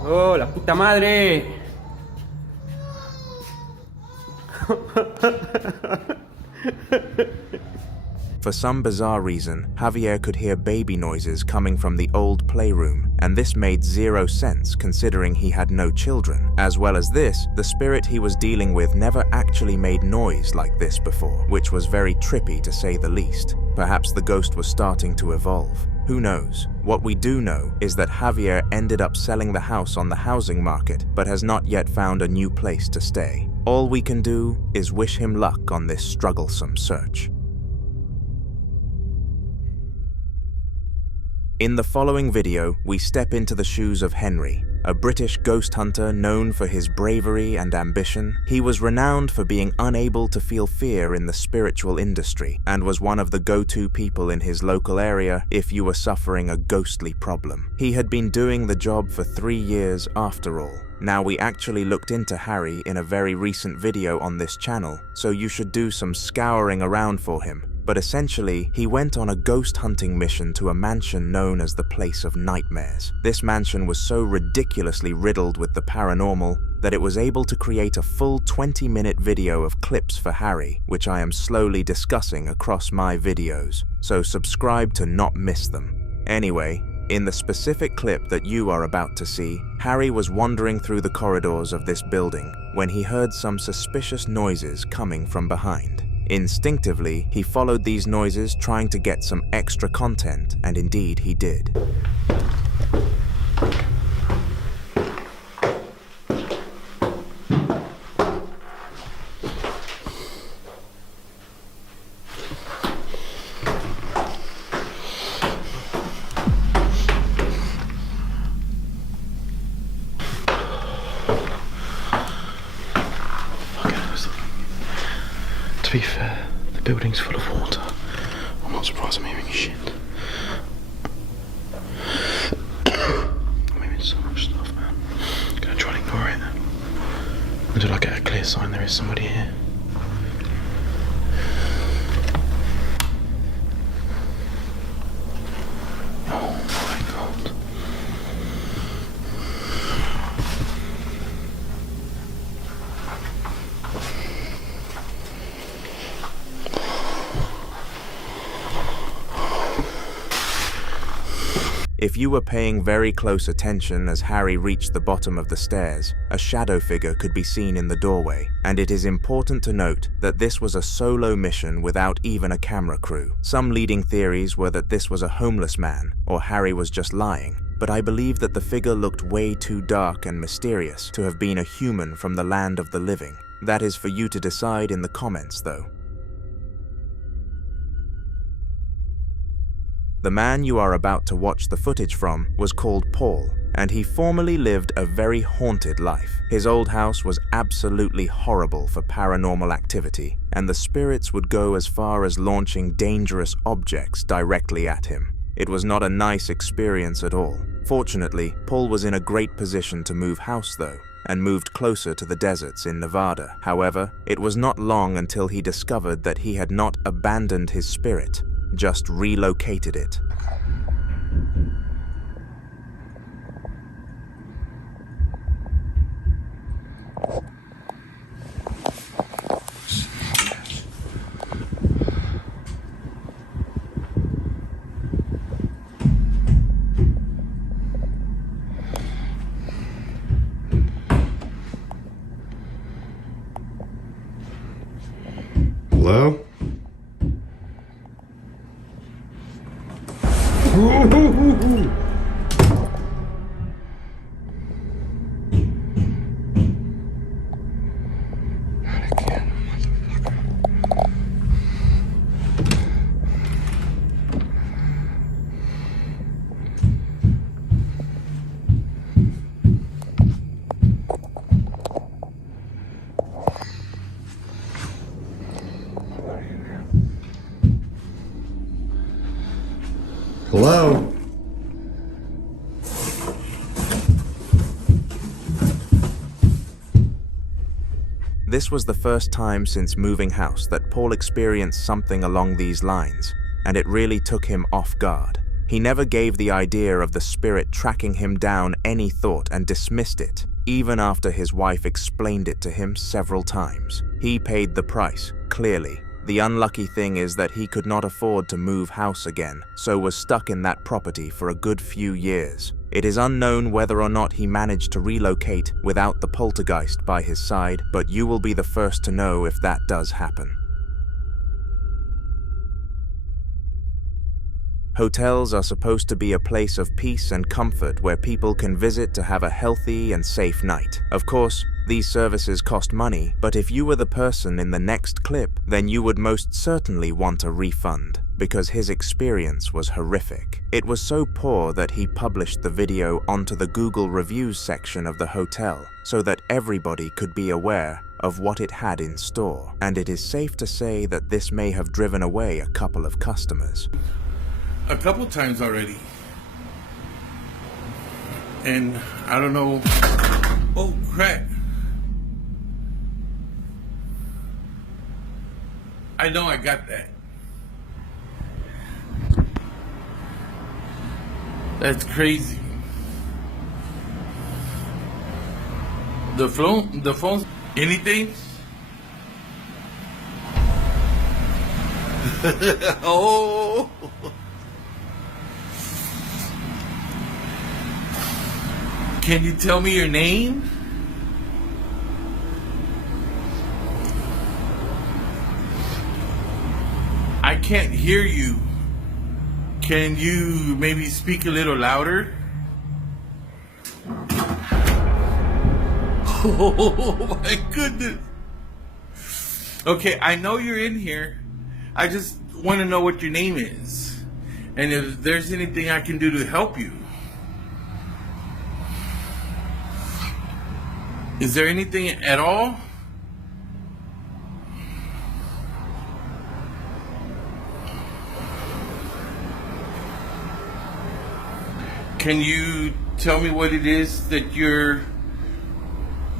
¡Oh, la puta madre! For some bizarre reason, Javier could hear baby noises coming from the old playroom, and this made zero sense considering he had no children. As well as this, the spirit he was dealing with never actually made noise like this before, which was very trippy to say the least. Perhaps the ghost was starting to evolve. Who knows? What we do know is that Javier ended up selling the house on the housing market, but has not yet found a new place to stay. All we can do is wish him luck on this strugglesome search. In the following video, we step into the shoes of Henry, a British ghost hunter known for his bravery and ambition. He was renowned for being unable to feel fear in the spiritual industry and was one of the go-to people in his local area if you were suffering a ghostly problem. He had been doing the job for 3 years after all. Now, we actually looked into Harry in a very recent video on this channel, so you should do some scouring around for him. But essentially, he went on a ghost hunting mission to a mansion known as the Place of Nightmares. This mansion was so ridiculously riddled with the paranormal that it was able to create a full 20-minute video of clips for Harry, which I am slowly discussing across my videos, so subscribe to not miss them. Anyway, in the specific clip that you are about to see, Harry was wandering through the corridors of this building when he heard some suspicious noises coming from behind. Instinctively, he followed these noises trying to get some extra content, and indeed he did. To be fair, the building's full of water. I'm not surprised I'm hearing shit. I'm hearing so much stuff, man. I'm gonna try and ignore it. Until I get a clear sign there is somebody here. Oh my god. If you were paying very close attention as Harry reached the bottom of the stairs, a shadow figure could be seen in the doorway, and it is important to note that this was a solo mission without even a camera crew. Some leading theories were that this was a homeless man, or Harry was just lying, but I believe that the figure looked way too dark and mysterious to have been a human from the land of the living. That is for you to decide in the comments, though. The man you are about to watch the footage from was called Paul, and he formerly lived a very haunted life. His old house was absolutely horrible for paranormal activity, and the spirits would go as far as launching dangerous objects directly at him. It was not a nice experience at all. Fortunately, Paul was in a great position to move house though, and moved closer to the deserts in Nevada. However, it was not long until he discovered that he had not abandoned his spirit, just relocated it. Hello? Hello? This was the first time since moving house that Paul experienced something along these lines, and it really took him off guard. He never gave the idea of the spirit tracking him down any thought and dismissed it, even after his wife explained it to him several times. He paid the price, clearly. The unlucky thing is that he could not afford to move house again, so was stuck in that property for a good few years. It is unknown whether or not he managed to relocate without the poltergeist by his side, but you will be the first to know if that does happen. Hotels are supposed to be a place of peace and comfort where people can visit to have a healthy and safe night. Of course, these services cost money, but if you were the person in the next clip, then you would most certainly want a refund, because his experience was horrific. It was so poor that he published the video onto the Google reviews section of the hotel, so that everybody could be aware of what it had in store, and it is safe to say that this may have driven away a couple of customers. A couple times already. And I don't know. Oh, crap. I know I got that. That's crazy. The phone, anything? Oh. Can you tell me your name? I can't hear you. Can you maybe speak a little louder? Oh my goodness. Okay, I know you're in here. I just want to know what your name is. And if there's anything I can do to help you. Is there anything at all? Can you tell me what it is that you're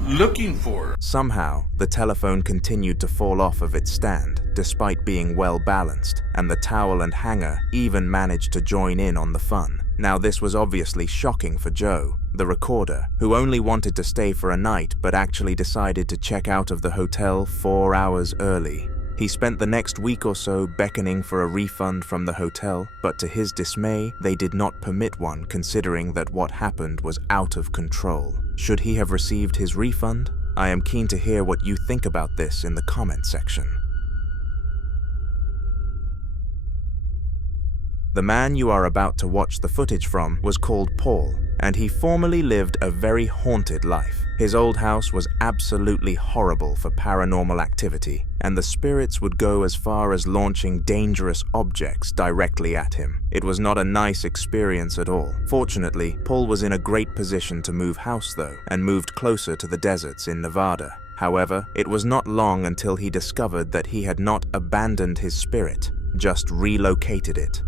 looking for? Somehow, the telephone continued to fall off of its stand, despite being well balanced, and the towel and hanger even managed to join in on the fun. Now this was obviously shocking for Joe, the recorder, who only wanted to stay for a night but actually decided to check out of the hotel 4 hours early. He spent the next week or so beckoning for a refund from the hotel, but to his dismay, they did not permit one, considering that what happened was out of control. Should he have received his refund? I am keen to hear what you think about this in the comment section. The man you are about to watch the footage from was called Paul, and he formerly lived a very haunted life. His old house was absolutely horrible for paranormal activity, and the spirits would go as far as launching dangerous objects directly at him. It was not a nice experience at all. Fortunately, Paul was in a great position to move house though, and moved closer to the deserts in Nevada. However, it was not long until he discovered that he had not abandoned his spirit, just relocated it.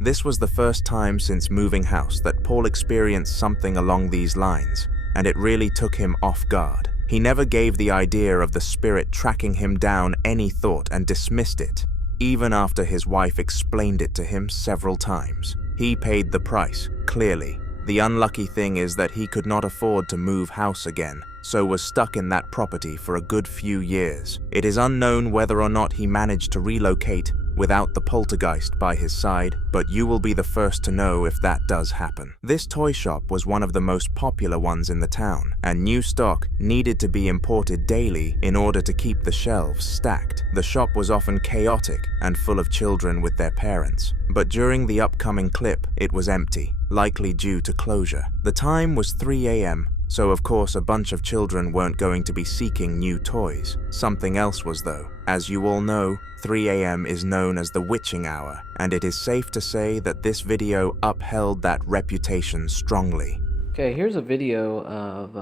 This was the first time since moving house that Paul experienced something along these lines, and it really took him off guard. He never gave the idea of the spirit tracking him down any thought and dismissed it, even after his wife explained it to him several times. He paid the price, clearly. The unlucky thing is that he could not afford to move house again, so was stuck in that property for a good few years. It is unknown whether or not he managed to relocate without the poltergeist by his side, but you will be the first to know if that does happen. This toy shop was one of the most popular ones in the town, and new stock needed to be imported daily in order to keep the shelves stacked. The shop was often chaotic and full of children with their parents, but during the upcoming clip, it was empty, likely due to closure. The time was 3 a.m., so of course a bunch of children weren't going to be seeking new toys. Something else was though. As you all know, 3 a.m. is known as the witching hour, and it is safe to say that this video upheld that reputation strongly. Okay, here's a video of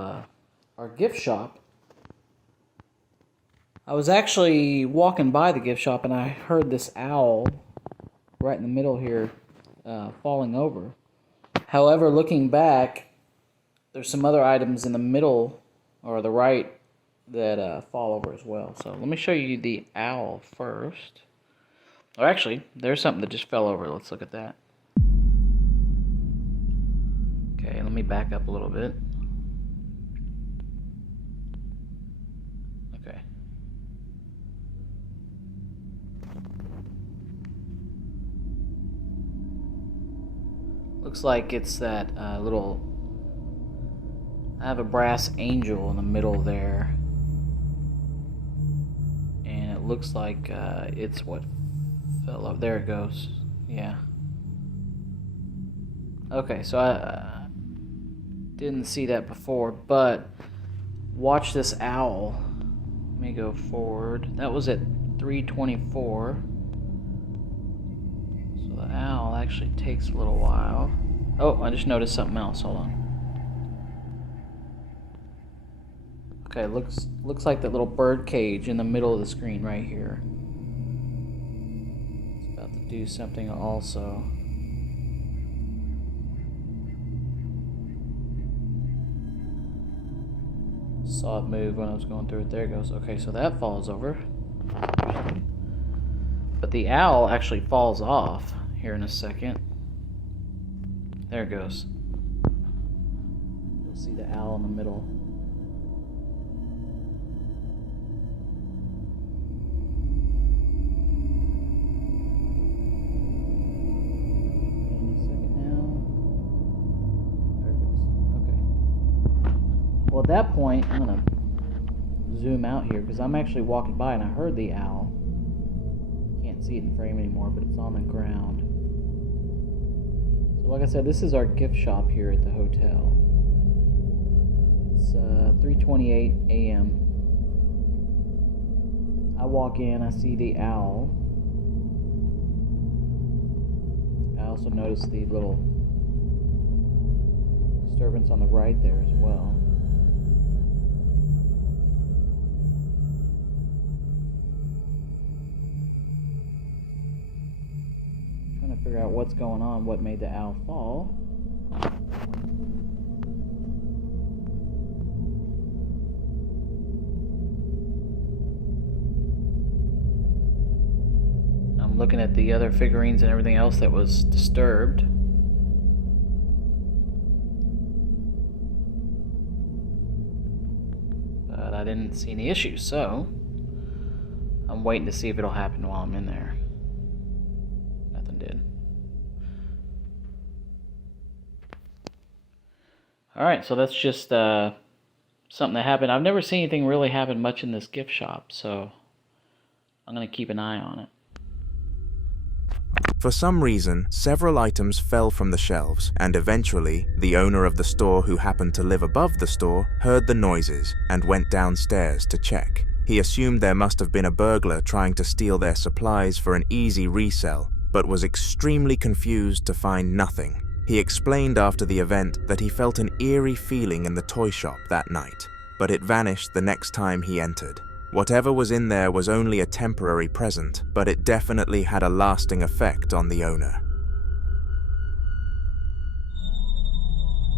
our gift shop. I was actually walking by the gift shop and I heard this owl right in the middle here falling over. However, looking back, there's some other items in the middle or the right that fall over as well. So let me show you the owl first. Or actually, there's something that just fell over. Let's look at that. Okay, let me back up a little bit. Okay. Looks like it's that little... I have a brass angel in the middle there, and it looks like it's what fell up. There it goes. Yeah. Okay, so I didn't see that before, but watch this owl. Let me go forward. That was at 3:24. So the owl actually takes a little while. Oh, I just noticed something else. Hold on. Okay, looks like that little bird cage in the middle of the screen right here. It's about to do something also. Saw it move when I was going through it. There it goes. Okay, so that falls over. But the owl actually falls off here in a second. There it goes. You'll see the owl in the middle. Well, at that point, I'm going to zoom out here because I'm actually walking by and I heard the owl. Can't see it in frame anymore, but it's on the ground. So like I said, this is our gift shop here at the hotel. It's 3:28 a.m. I walk in, I see the owl. I also noticed the little disturbance on the right there as well. Trying to figure out what's going on, what made the owl fall. I'm looking at the other figurines and everything else that was disturbed. But I didn't see any issues, so I'm waiting to see if it'll happen while I'm in there. Nothing did. Alright, so that's just something that happened. I've never seen anything really happen much in this gift shop, so I'm going to keep an eye on it. For some reason, several items fell from the shelves, and eventually, the owner of the store who happened to live above the store heard the noises and went downstairs to check. He assumed there must have been a burglar trying to steal their supplies for an easy resell, but was extremely confused to find nothing. He explained after the event that he felt an eerie feeling in the toy shop that night, but it vanished the next time he entered. Whatever was in there was only a temporary present, but it definitely had a lasting effect on the owner.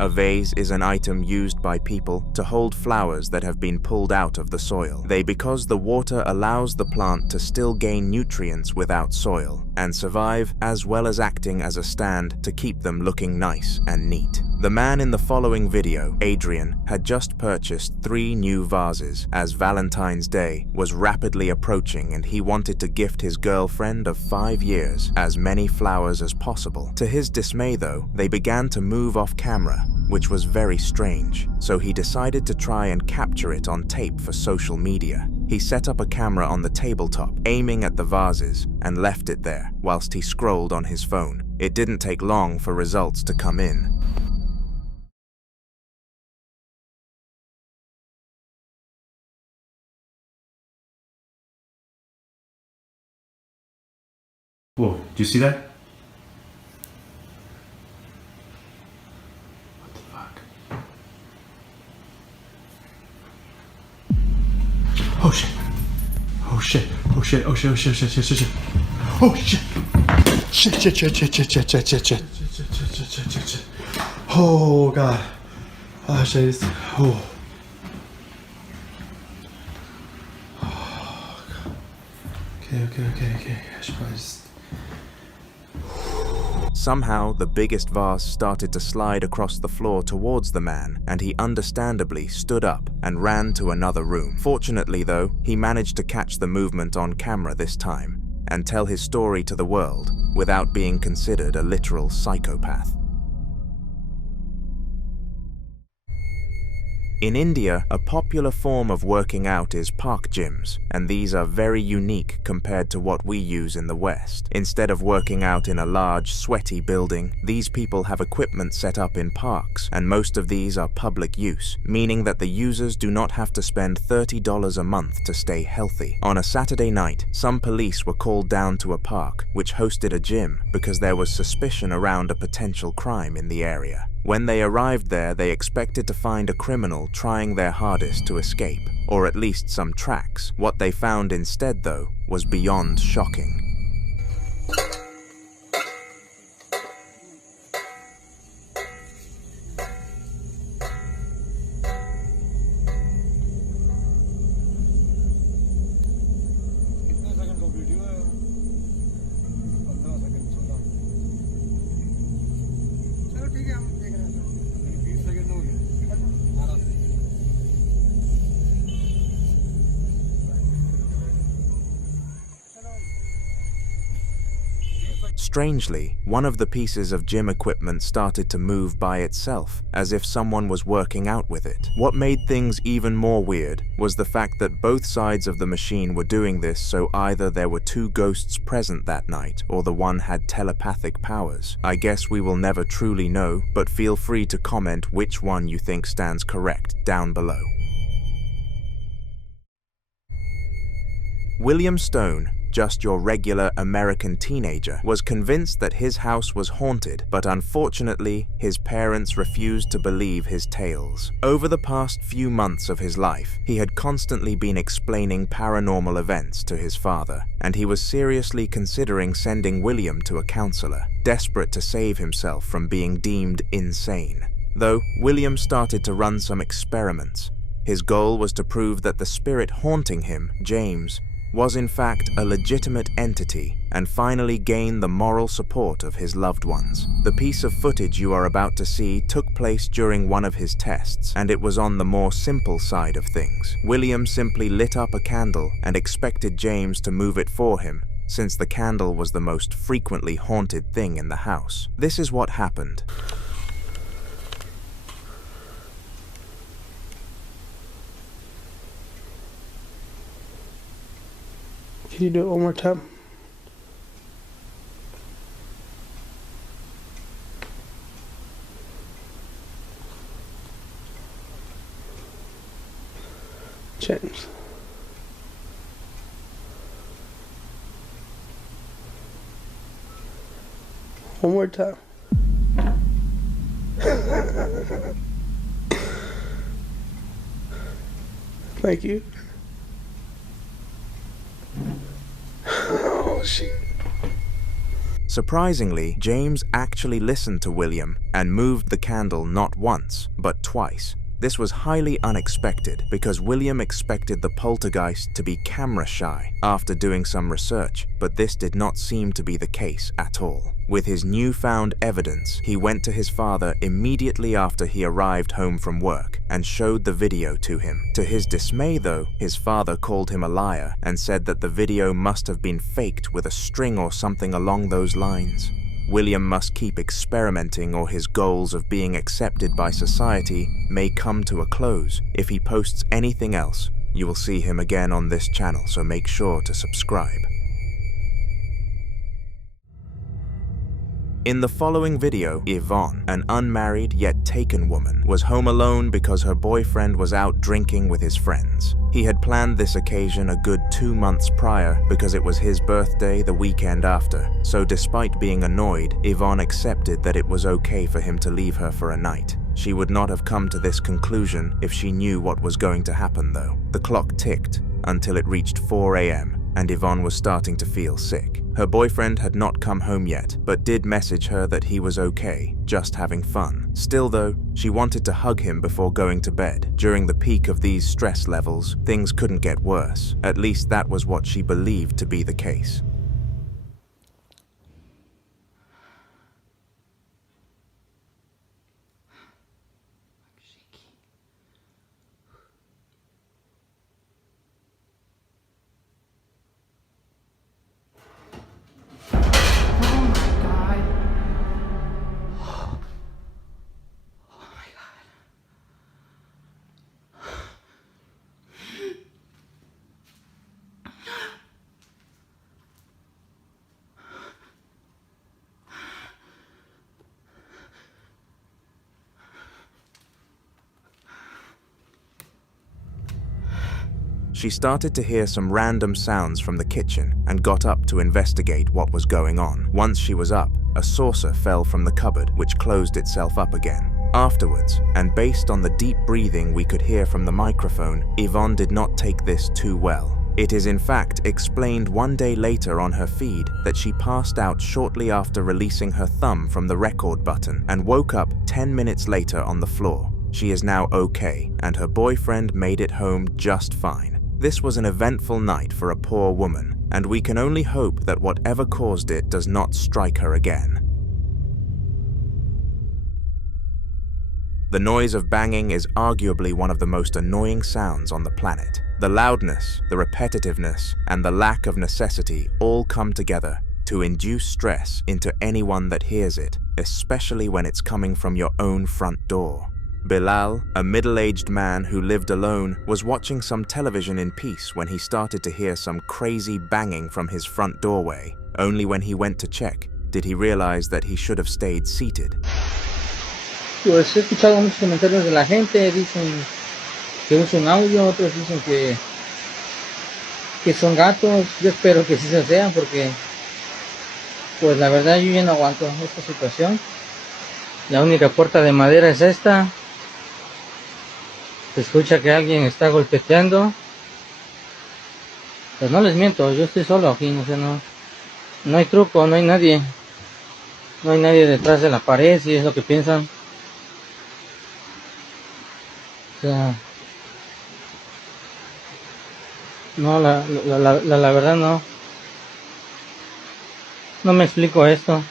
A vase is an item used by people to hold flowers that have been pulled out of the soil. Because the water allows the plant to still gain nutrients without soil and survive, as well as acting as a stand to keep them looking nice and neat. The man in the following video, Adrian, had just purchased 3 new vases as Valentine's Day was rapidly approaching and he wanted to gift his girlfriend of 5 years as many flowers as possible. To his dismay though, they began to move off camera, which was very strange, so he decided to try and capture it on tape for social media. He set up a camera on the tabletop, aiming at the vases, and left it there whilst he scrolled on his phone. It didn't take long for results to come in. Whoa, do you see that? What the fuck? Oh shit. Oh shit. Oh shit. Oh shit. Oh shit. Shit. Shit. Shit. Shit. Oh shit. Shit. Shit. Shit. Shit. Shit. Shit. Shit. Shit. Shit. Oh god. Oh shit. Oh. Okay. I should probably just... Somehow, the biggest vase started to slide across the floor towards the man, and he understandably stood up and ran to another room. Fortunately though, he managed to catch the movement on camera this time, and tell his story to the world without being considered a literal psychopath. In India, a popular form of working out is park gyms, and these are very unique compared to what we use in the West. Instead of working out in a large, sweaty building, these people have equipment set up in parks, and most of these are public use, meaning that the users do not have to spend $30 a month to stay healthy. On a Saturday night, some police were called down to a park, which hosted a gym, because there was suspicion around a potential crime in the area. When they arrived there, they expected to find a criminal trying their hardest to escape, or at least some tracks. What they found instead, though, was beyond shocking. Strangely, one of the pieces of gym equipment started to move by itself, as if someone was working out with it. What made things even more weird was the fact that both sides of the machine were doing this, so either there were 2 ghosts present that night, or the one had telepathic powers. I guess we will never truly know, but feel free to comment which one you think stands correct down below. William Stone, just your regular American teenager, was convinced that his house was haunted, but unfortunately, his parents refused to believe his tales. Over the past few months of his life, he had constantly been explaining paranormal events to his father, and he was seriously considering sending William to a counselor, desperate to save himself from being deemed insane. Though, William started to run some experiments. His goal was to prove that the spirit haunting him, James, was in fact a legitimate entity, and finally gain the moral support of his loved ones. The piece of footage you are about to see took place during one of his tests, and it was on the more simple side of things. William simply lit up a candle and expected James to move it for him, since the candle was the most frequently haunted thing in the house. This is what happened. Can you do it one more time? James. One more time. Thank you. Oh, shit. Surprisingly, James actually listened to William and moved the candle not once, but twice. This was highly unexpected because William expected the poltergeist to be camera shy after doing some research, but this did not seem to be the case at all. With his newfound evidence, he went to his father immediately after he arrived home from work and showed the video to him. To his dismay though, his father called him a liar and said that the video must have been faked with a string or something along those lines. William must keep experimenting or his goals of being accepted by society may come to a close. If he posts anything else, you will see him again on this channel, so make sure to subscribe. In the following video, Ivonne, an unmarried yet taken woman, was home alone because her boyfriend was out drinking with his friends. He had planned this occasion a good 2 months prior because it was his birthday the weekend after. So despite being annoyed, Ivonne accepted that it was okay for him to leave her for a night. She would not have come to this conclusion if she knew what was going to happen though. The clock ticked until it reached 4 a.m. and Ivonne was starting to feel sick. Her boyfriend had not come home yet, but did message her that he was okay, just having fun. Still though, she wanted to hug him before going to bed. During the peak of these stress levels, things couldn't get worse. At least that was what she believed to be the case. She started to hear some random sounds from the kitchen and got up to investigate what was going on. Once she was up, a saucer fell from the cupboard, which closed itself up again. Afterwards, and based on the deep breathing we could hear from the microphone, Ivonne did not take this too well. It is in fact explained one day later on her feed that she passed out shortly after releasing her thumb from the record button and woke up 10 minutes later on the floor. She is now okay, and her boyfriend made it home just fine. This was an eventful night for a poor woman, and we can only hope that whatever caused it does not strike her again. The noise of banging is arguably one of the most annoying sounds on the planet. The loudness, the repetitiveness, and the lack of necessity all come together to induce stress into anyone that hears it, especially when it's coming from your own front door. Belal, a middle-aged man who lived alone, was watching some television in peace when he started to hear some crazy banging from his front doorway. Only when he went to check did he realize that he should have stayed seated. Pues he escuchado muchos comentarios de la gente, dicen que es un audio, otros dicen que son gatos. Yo espero que sí se sean porque pues la verdad yo ya no aguanto esta situación. La única puerta de madera es esta. Se escucha que alguien está golpeteando. Pues no les miento, yo estoy solo aquí, no hay truco, no hay nadie. No hay nadie detrás de la pared, si es lo que piensan. O sea, no, la verdad no. No me explico esto.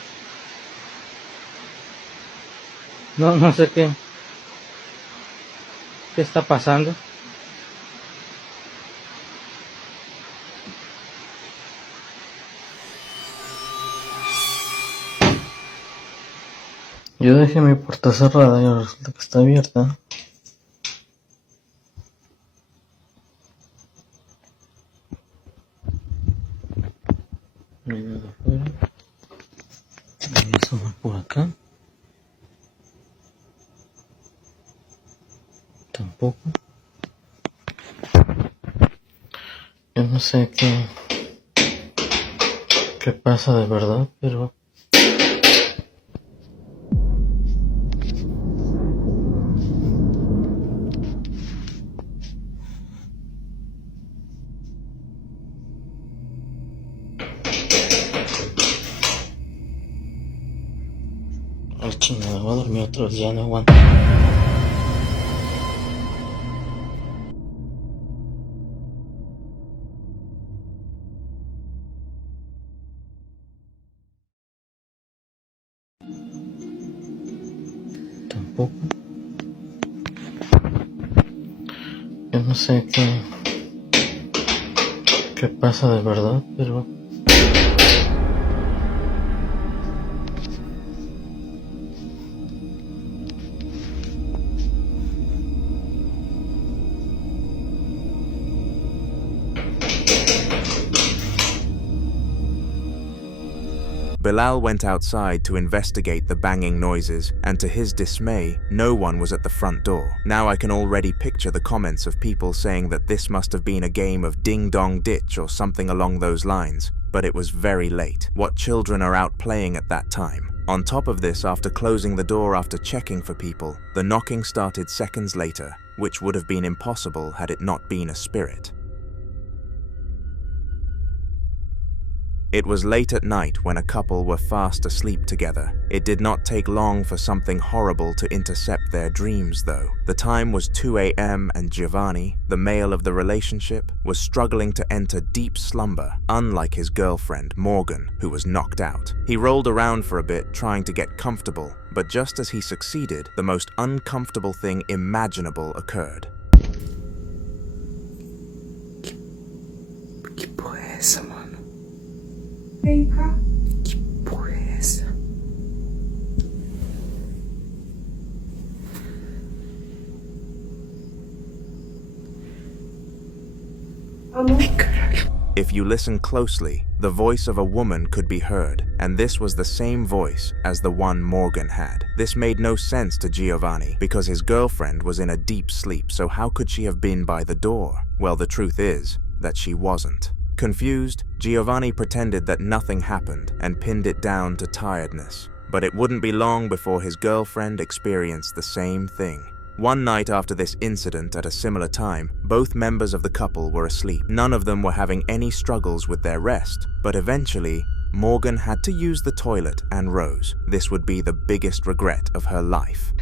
No sé qué está pasando. Yo dejé mi puerta cerrada y ahora resulta que está abierta. Voy de afuera. Voy a asomar por acá. Tampoco. Yo no sé qué pasa de verdad, pero al chingado, voy a dormir otro día, no aguanto. poco. Yo no sé qué pasa de verdad, pero Belal went outside to investigate the banging noises, and to his dismay, no one was at the front door. Now I can already picture the comments of people saying that this must have been a game of ding-dong ditch or something along those lines, but it was very late. What children are out playing at that time? On top of this, after closing the door after checking for people, the knocking started seconds later, which would have been impossible had it not been a spirit. It was late at night when a couple were fast asleep together. It did not take long for something horrible to intercept their dreams, though. The time was 2 a.m. and Giovani, the male of the relationship, was struggling to enter deep slumber, unlike his girlfriend, Morgan, who was knocked out. He rolled around for a bit, trying to get comfortable, but just as he succeeded, the most uncomfortable thing imaginable occurred. Que porra é essa, mano? Vem cá. Que porra é essa? If you listen closely, the voice of a woman could be heard, and this was the same voice as the one Morgan had. This made no sense to Giovani, because his girlfriend was in a deep sleep, so how could she have been by the door? Well, the truth is that she wasn't. Confused, Giovani pretended that nothing happened and pinned it down to tiredness. But it wouldn't be long before his girlfriend experienced the same thing. One night after this incident at a similar time, both members of the couple were asleep. None of them were having any struggles with their rest, but eventually, Morgan had to use the toilet and rose. This would be the biggest regret of her life.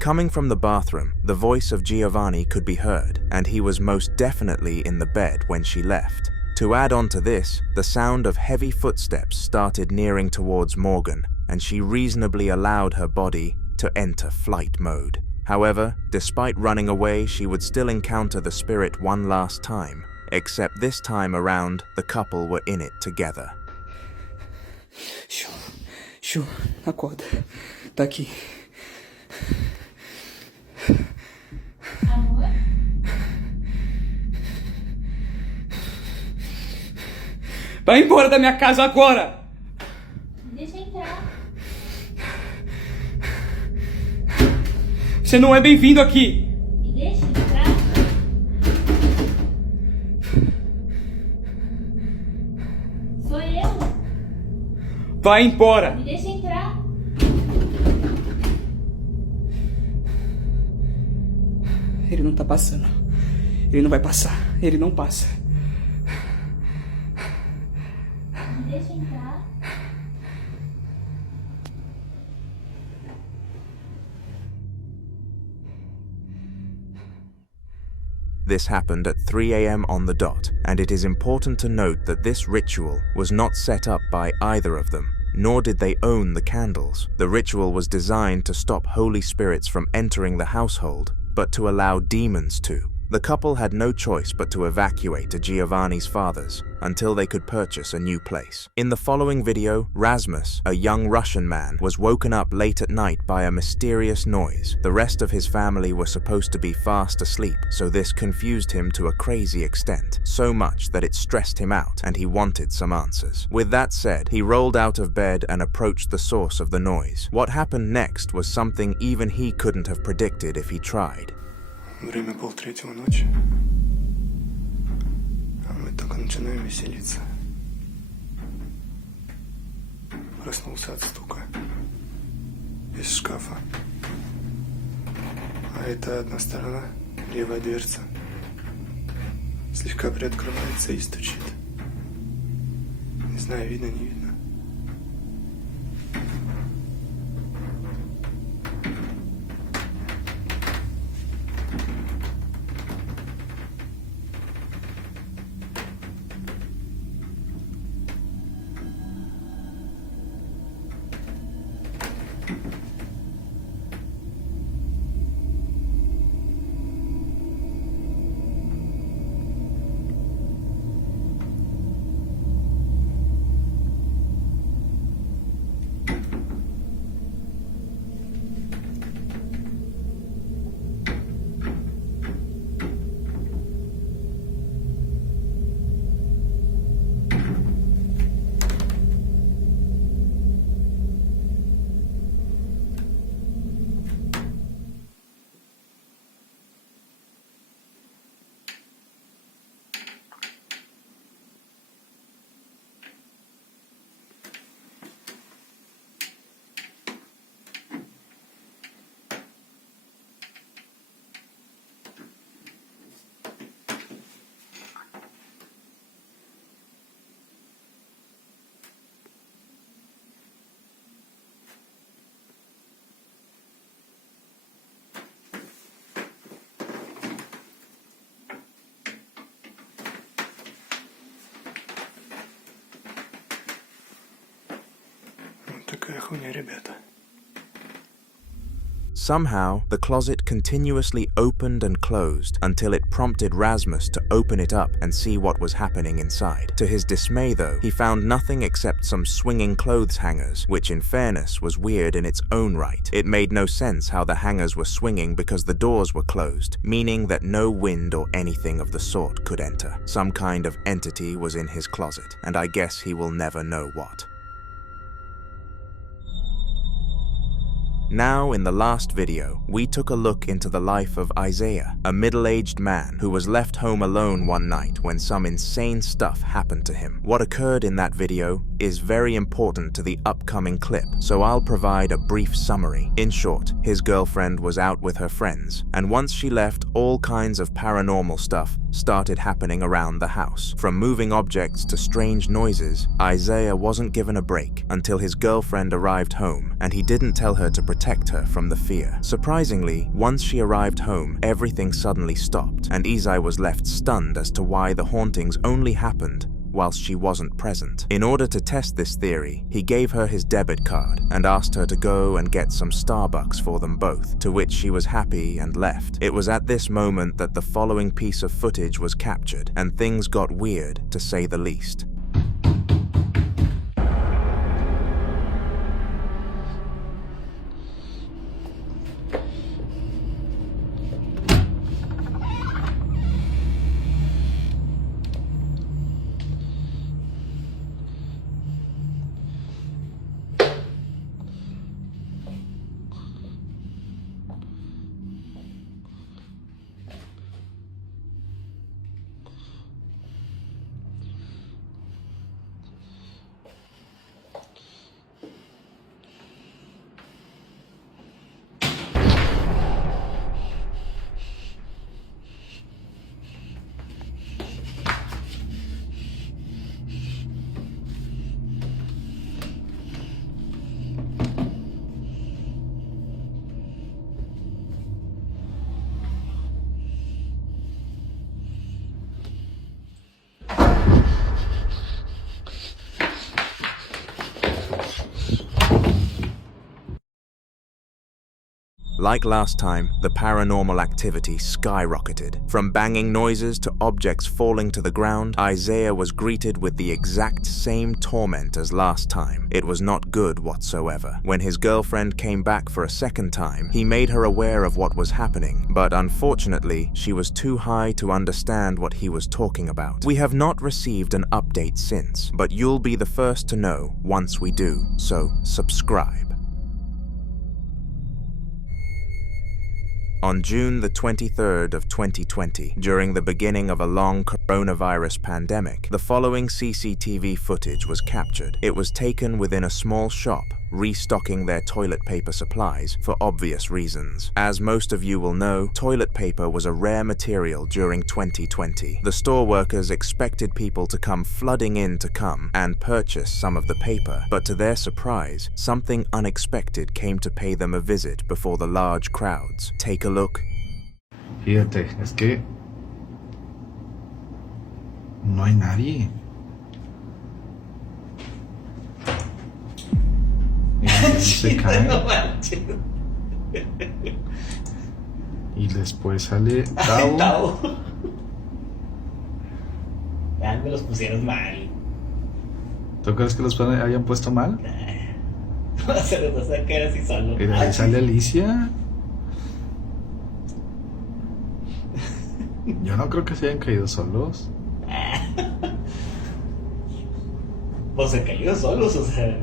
Coming from the bathroom, the voice of Giovani could be heard, and he was most definitely in the bed when she left. To add on to this, the sound of heavy footsteps started nearing towards Morgan, and she reasonably allowed her body to enter flight mode. However, despite running away, she would still encounter the spirit one last time, except this time around, the couple were in it together. Shoo, acorda. Tá aqui. Amor? Vai embora da minha casa agora! Deixa entrar. Você não é bem-vindo aqui! Me deixa entrar. Sou eu. Vai embora! Me deixa entrar. Ele não tá passando. Ele não vai passar. Ele não passa. Me deixa entrar. This happened at 3 a.m. on the dot, and it is important to note that this ritual was not set up by either of them, nor did they own the candles. The ritual was designed to stop holy spirits from entering the household, but to allow demons to. The couple had no choice but to evacuate to Giovani's father's until they could purchase a new place. In the following video, Rasmus, a young Russian man, was woken up late at night by a mysterious noise. The rest of his family were supposed to be fast asleep, so this confused him to a crazy extent, so much that it stressed him out and he wanted some answers. With that said, he rolled out of bed and approached the source of the noise. What happened next was something even he couldn't have predicted if he tried. Время 2:30 ночи, а мы только начинаем веселиться. Проснулся от стука из шкафа. А это одна сторона, левая дверца. Слегка приоткрывается и стучит. Не знаю, видно, не видно. Такая хуйня, ребята. Somehow, the closet continuously opened and closed until it prompted Rasmus to open it up and see what was happening inside. To his dismay though, he found nothing except some swinging clothes hangers, which in fairness was weird in its own right. It made no sense how the hangers were swinging because the doors were closed, meaning that no wind or anything of the sort could enter. Some kind of entity was in his closet, and I guess he will never know what. Now, in the last video, we took a look into the life of Isaiah, a middle-aged man who was left home alone one night when some insane stuff happened to him. What occurred in that video is very important to the upcoming clip, so I'll provide a brief summary. In short, his girlfriend was out with her friends, and once she left, all kinds of paranormal stuff started happening around the house. From moving objects to strange noises, Isaiah wasn't given a break until his girlfriend arrived home, and he didn't tell her to protect her from the fear. Surprisingly, once she arrived home, everything suddenly stopped, and Isaiah was left stunned as to why the hauntings only happened whilst she wasn't present. In order to test this theory, he gave her his debit card and asked her to go and get some Starbucks for them both, to which she was happy and left. It was at this moment that the following piece of footage was captured, and things got weird, to say the least. Like last time, the paranormal activity skyrocketed. From banging noises to objects falling to the ground, Isaiah was greeted with the exact same torment as last time. It was not good whatsoever. When his girlfriend came back for a second time, he made her aware of what was happening, but unfortunately, she was too high to understand what he was talking about. We have not received an update since, but you'll be the first to know once we do, so subscribe. On June the 23rd of 2020, during the beginning of a long coronavirus pandemic, the following CCTV footage was captured. It was taken within a small shop restocking their toilet paper supplies for obvious reasons. As most of you will know, toilet paper was a rare material during 2020. The store workers expected people to come flooding in to come and purchase some of the paper, but to their surprise, something unexpected came to pay them a visit before the large crowds. Take a look. Fíjate, es que no hay nadie. Y se cae. No manches. Y después sale Tao. Tao. Ya me los pusieron mal. ¿Tú crees que los hayan puesto mal? Se los vas a caer así solo. Y de ahí sale Alicia. Yo no creo que se hayan caído solos. Pues se cayó solos, o sea.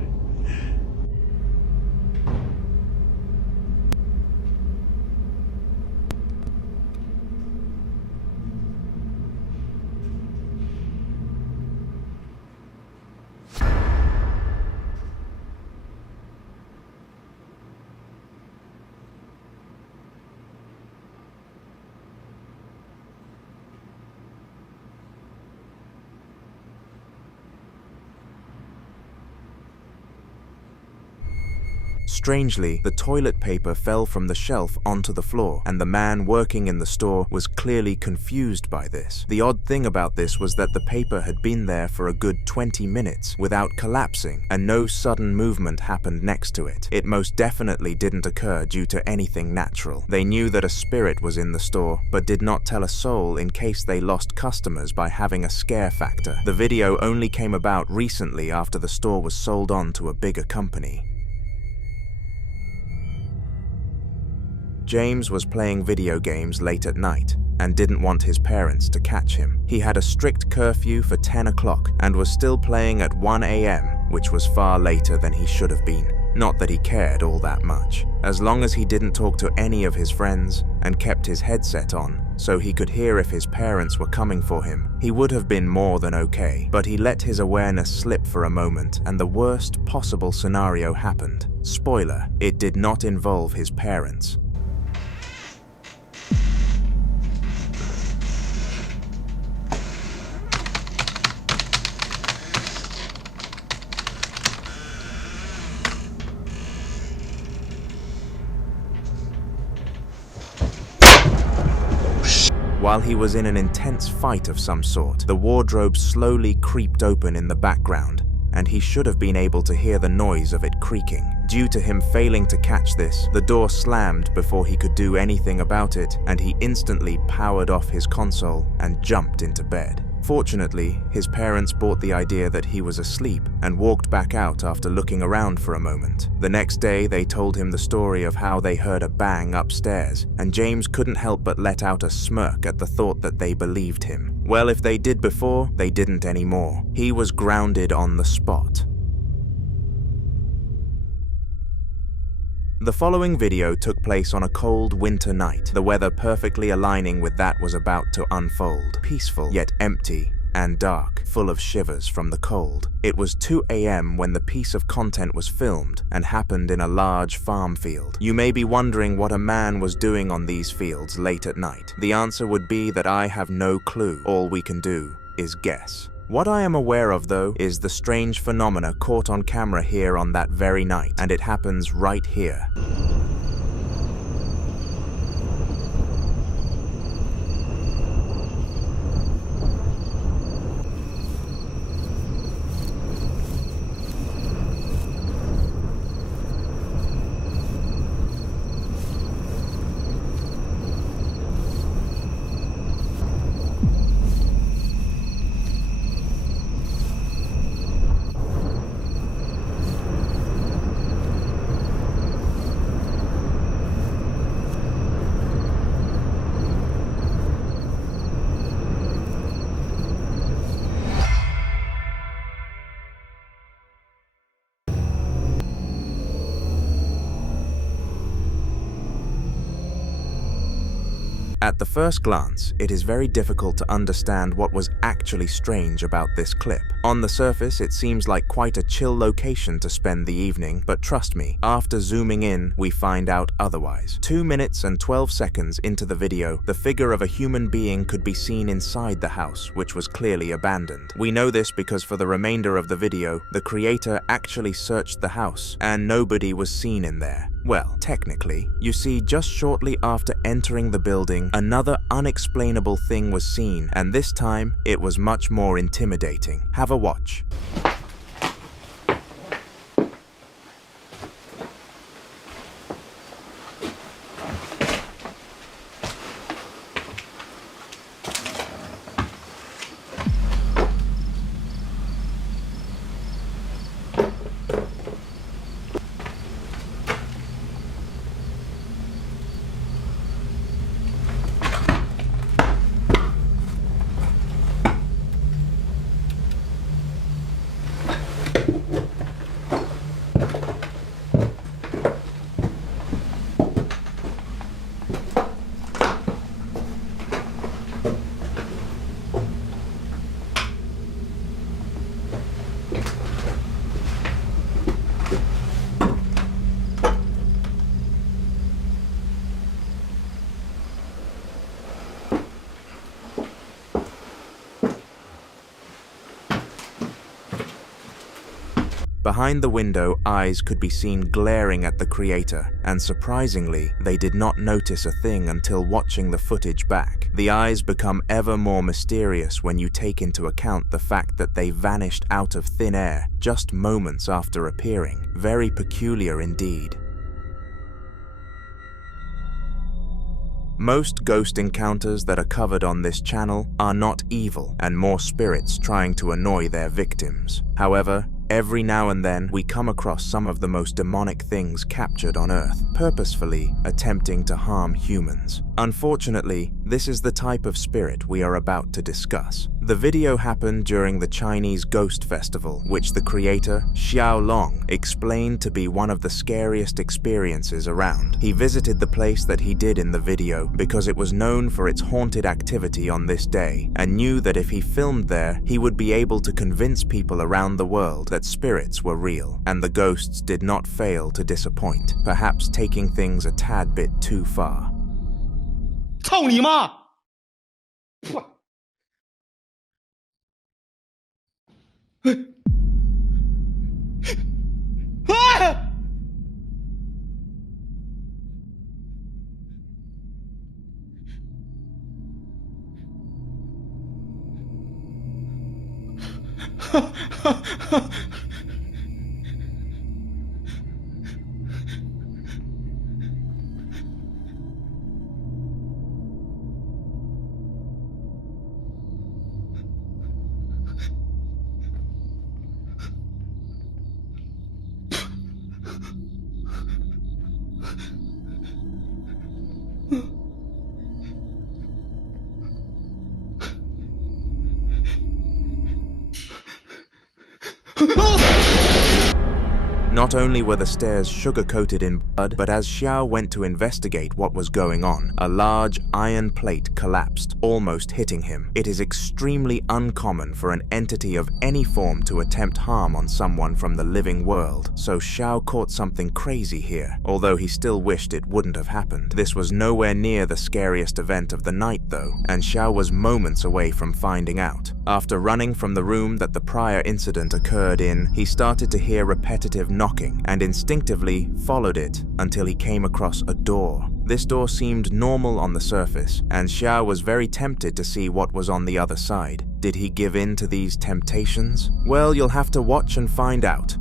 Strangely, the toilet paper fell from the shelf onto the floor, and the man working in the store was clearly confused by this. The odd thing about this was that the paper had been there for a good 20 minutes without collapsing, and no sudden movement happened next to it. It most definitely didn't occur due to anything natural. They knew that a spirit was in the store, but did not tell a soul in case they lost customers by having a scare factor. The video only came about recently after the store was sold on to a bigger company. James was playing video games late at night and didn't want his parents to catch him. He had a strict curfew for 10 o'clock and was still playing at 1 a.m., which was far later than he should have been. Not that he cared all that much. As long as he didn't talk to any of his friends and kept his headset on so he could hear if his parents were coming for him, he would have been more than okay. But he let his awareness slip for a moment and the worst possible scenario happened. Spoiler, it did not involve his parents. While he was in an intense fight of some sort, the wardrobe slowly creaked open in the background, and he should have been able to hear the noise of it creaking. Due to him failing to catch this, the door slammed before he could do anything about it, and he instantly powered off his console and jumped into bed. Fortunately, his parents bought the idea that he was asleep and walked back out after looking around for a moment. The next day, they told him the story of how they heard a bang upstairs, and James couldn't help but let out a smirk at the thought that they believed him. Well, if they did before, they didn't anymore. He was grounded on the spot. The following video took place on a cold winter night, the weather perfectly aligning with that was about to unfold. Peaceful, yet empty and dark, full of shivers from the cold. It was 2 a.m. when the piece of content was filmed and happened in a large farm field. You may be wondering what a man was doing on these fields late at night. The answer would be that I have no clue. All we can do is guess. What I am aware of, though, is the strange phenomena caught on camera here on that very night, and it happens right here. At the first glance, it is very difficult to understand what was actually strange about this clip. On the surface, it seems like quite a chill location to spend the evening, but trust me, after zooming in, we find out otherwise. 2 minutes and 12 seconds into the video, the figure of a human being could be seen inside the house, which was clearly abandoned. We know this because for the remainder of the video, the creator actually searched the house, and nobody was seen in there. Well, technically, you see, just shortly after entering the building, another unexplainable thing was seen, and this time, it was much more intimidating. Have a watch. Behind the window, eyes could be seen glaring at the creator, and surprisingly, they did not notice a thing until watching the footage back. The eyes become ever more mysterious when you take into account the fact that they vanished out of thin air just moments after appearing. Very peculiar indeed. Most ghost encounters that are covered on this channel are not evil and more spirits trying to annoy their victims. However, every now and then we come across some of the most demonic things captured on Earth, purposefully attempting to harm humans. Unfortunately, this is the type of spirit we are about to discuss. The video happened during the Chinese Ghost Festival, which the creator, Xiao Long, explained to be one of the scariest experiences around. He visited the place that he did in the video because it was known for its haunted activity on this day, and knew that if he filmed there, he would be able to convince people around the world that spirits were real, and the ghosts did not fail to disappoint, perhaps taking things a tad bit too far. 操你妈！Not only were the stairs sugar-coated in blood, but as Xiao went to investigate what was going on, a large iron plate collapsed, almost hitting him. It is extremely uncommon for an entity of any form to attempt harm on someone from the living world, so Xiao caught something crazy here, although he still wished it wouldn't have happened. This was nowhere near the scariest event of the night though, and Xiao was moments away from finding out. After running from the room that the prior incident occurred in, he started to hear repetitive knocking and instinctively followed it until he came across a door. This door seemed normal on the surface, and Xiao was very tempted to see what was on the other side. Did he give in to these temptations? Well, you'll have to watch and find out.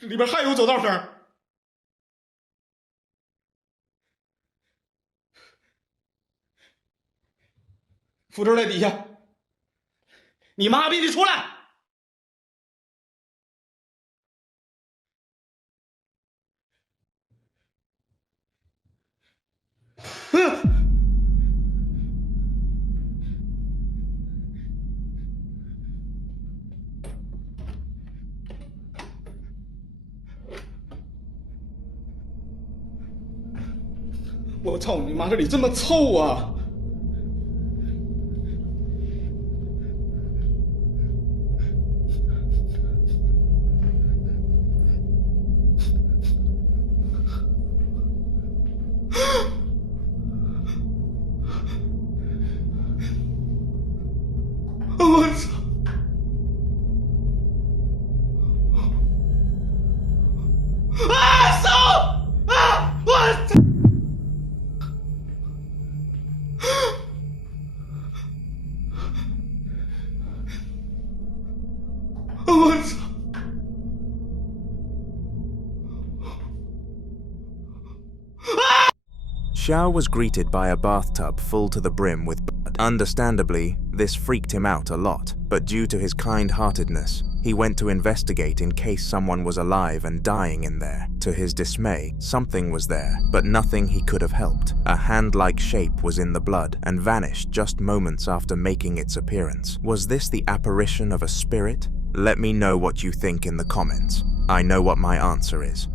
"里边还有走道声。扶手在底下，你妈逼的出来！我操你妈，这里这么臭啊！我操！啊！手！啊！我操！我操！ Xiao was greeted by a bathtub full to the brim with blood. Understandably, this freaked him out a lot, but due to his kind-heartedness, he went to investigate in case someone was alive and dying in there. To his dismay, something was there, but nothing he could have helped. A hand-like shape was in the blood and vanished just moments after making its appearance. Was this the apparition of a spirit? Let me know what you think in the comments. I know what my answer is.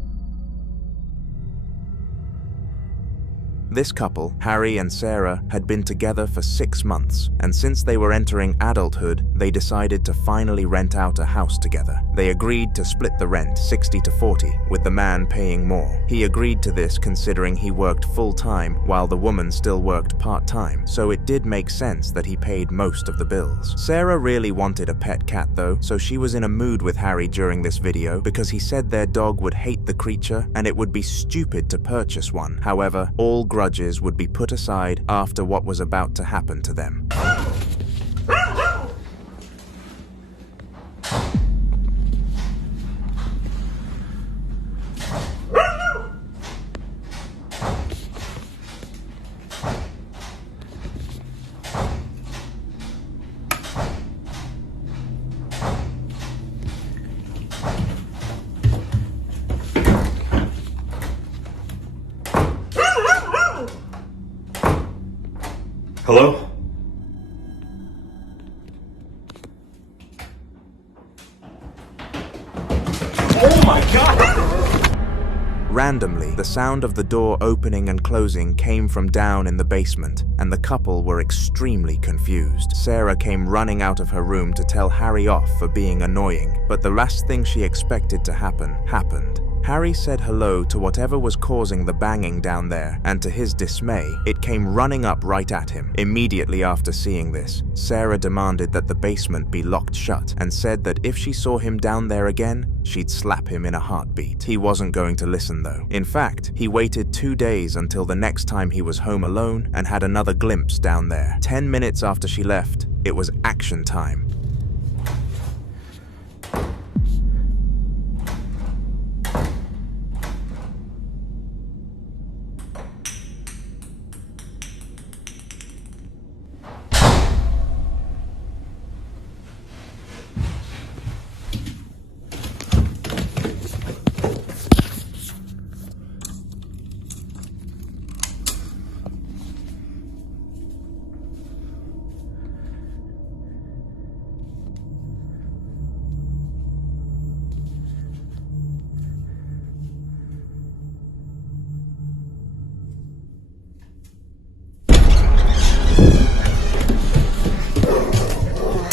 This couple, Harry and Sarah, had been together for 6 months, and since they were entering adulthood, they decided to finally rent out a house together. They agreed to split the rent 60-40, with the man paying more. He agreed to this considering he worked full-time while the woman still worked part-time, so it did make sense that he paid most of the bills. Sarah really wanted a pet cat though, so she was in a mood with Harry during this video because he said their dog would hate the creature and it would be stupid to purchase one. However, all grudges would be put aside after what was about to happen to them. Hello? Oh my God! Randomly, the sound of the door opening and closing came from down in the basement, and the couple were extremely confused. Sarah came running out of her room to tell Harry off for being annoying, but the last thing she expected to happen, happened. Harry said hello to whatever was causing the banging down there, and to his dismay, it came running up right at him. Immediately after seeing this, Sarah demanded that the basement be locked shut and said that if she saw him down there again, she'd slap him in a heartbeat. He wasn't going to listen though. In fact, he waited 2 days until the next time he was home alone and had another glimpse down there. 10 minutes after she left, it was action time.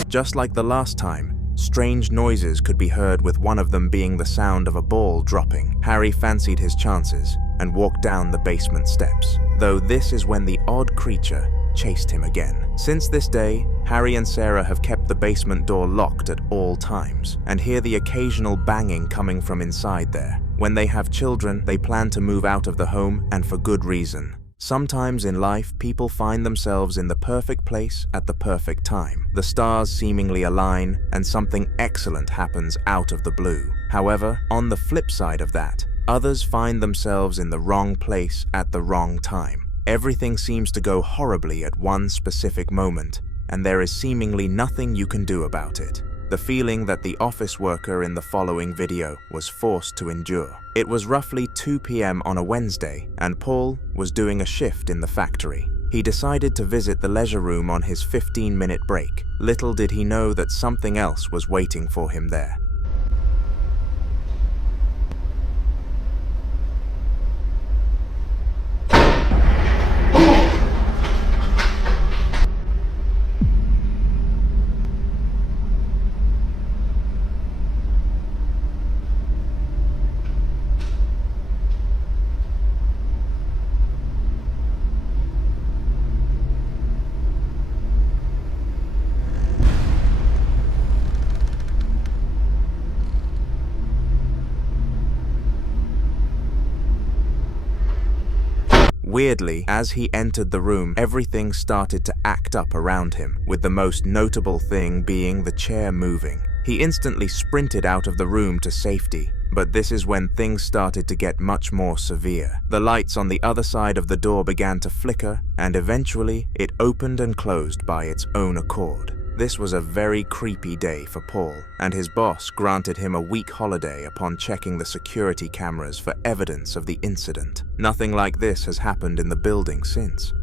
Just like the last time, strange noises could be heard, with one of them being the sound of a ball dropping. Harry fancied his chances and walked down the basement steps, though this is when the odd creature chased him again. Since this day, Harry and Sarah have kept the basement door locked at all times and hear the occasional banging coming from inside there. When they have children, they plan to move out of the home, and for good reason. Sometimes in life, people find themselves in the perfect place at the perfect time. The stars seemingly align, and something excellent happens out of the blue. However, on the flip side of that, others find themselves in the wrong place at the wrong time. Everything seems to go horribly at one specific moment, and there is seemingly nothing you can do about it. The feeling that the office worker in the following video was forced to endure. It was roughly 2 p.m. on a Wednesday, and Paul was doing a shift in the factory. He decided to visit the leisure room on his 15-minute break. Little did he know that something else was waiting for him there. Weirdly, as he entered the room, everything started to act up around him, with the most notable thing being the chair moving. He instantly sprinted out of the room to safety, but this is when things started to get much more severe. The lights on the other side of the door began to flicker, and eventually it opened and closed by its own accord. This was a very creepy day for Paul, and his boss granted him a week holiday upon checking the security cameras for evidence of the incident. Nothing like this has happened in the building since.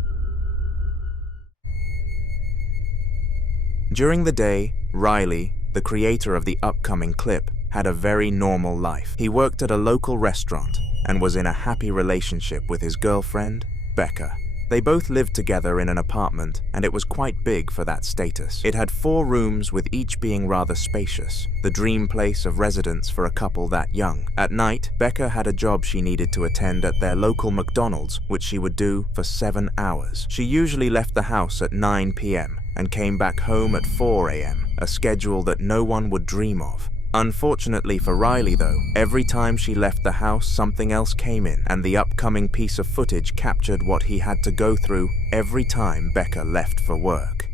During the day, Riley, the creator of the upcoming clip, had a very normal life. He worked at a local restaurant and was in a happy relationship with his girlfriend, Becca. They both lived together in an apartment, and it was quite big for that status. It had 4 rooms, with each being rather spacious, the dream place of residence for a couple that young. At night, Becca had a job she needed to attend at their local McDonald's, which she would do for 7 hours. She usually left the house at 9 p.m. and came back home at 4 a.m., a schedule that no one would dream of. Unfortunately for Riley though, every time she left the house something else came in, and the upcoming piece of footage captured what he had to go through every time Becca left for work.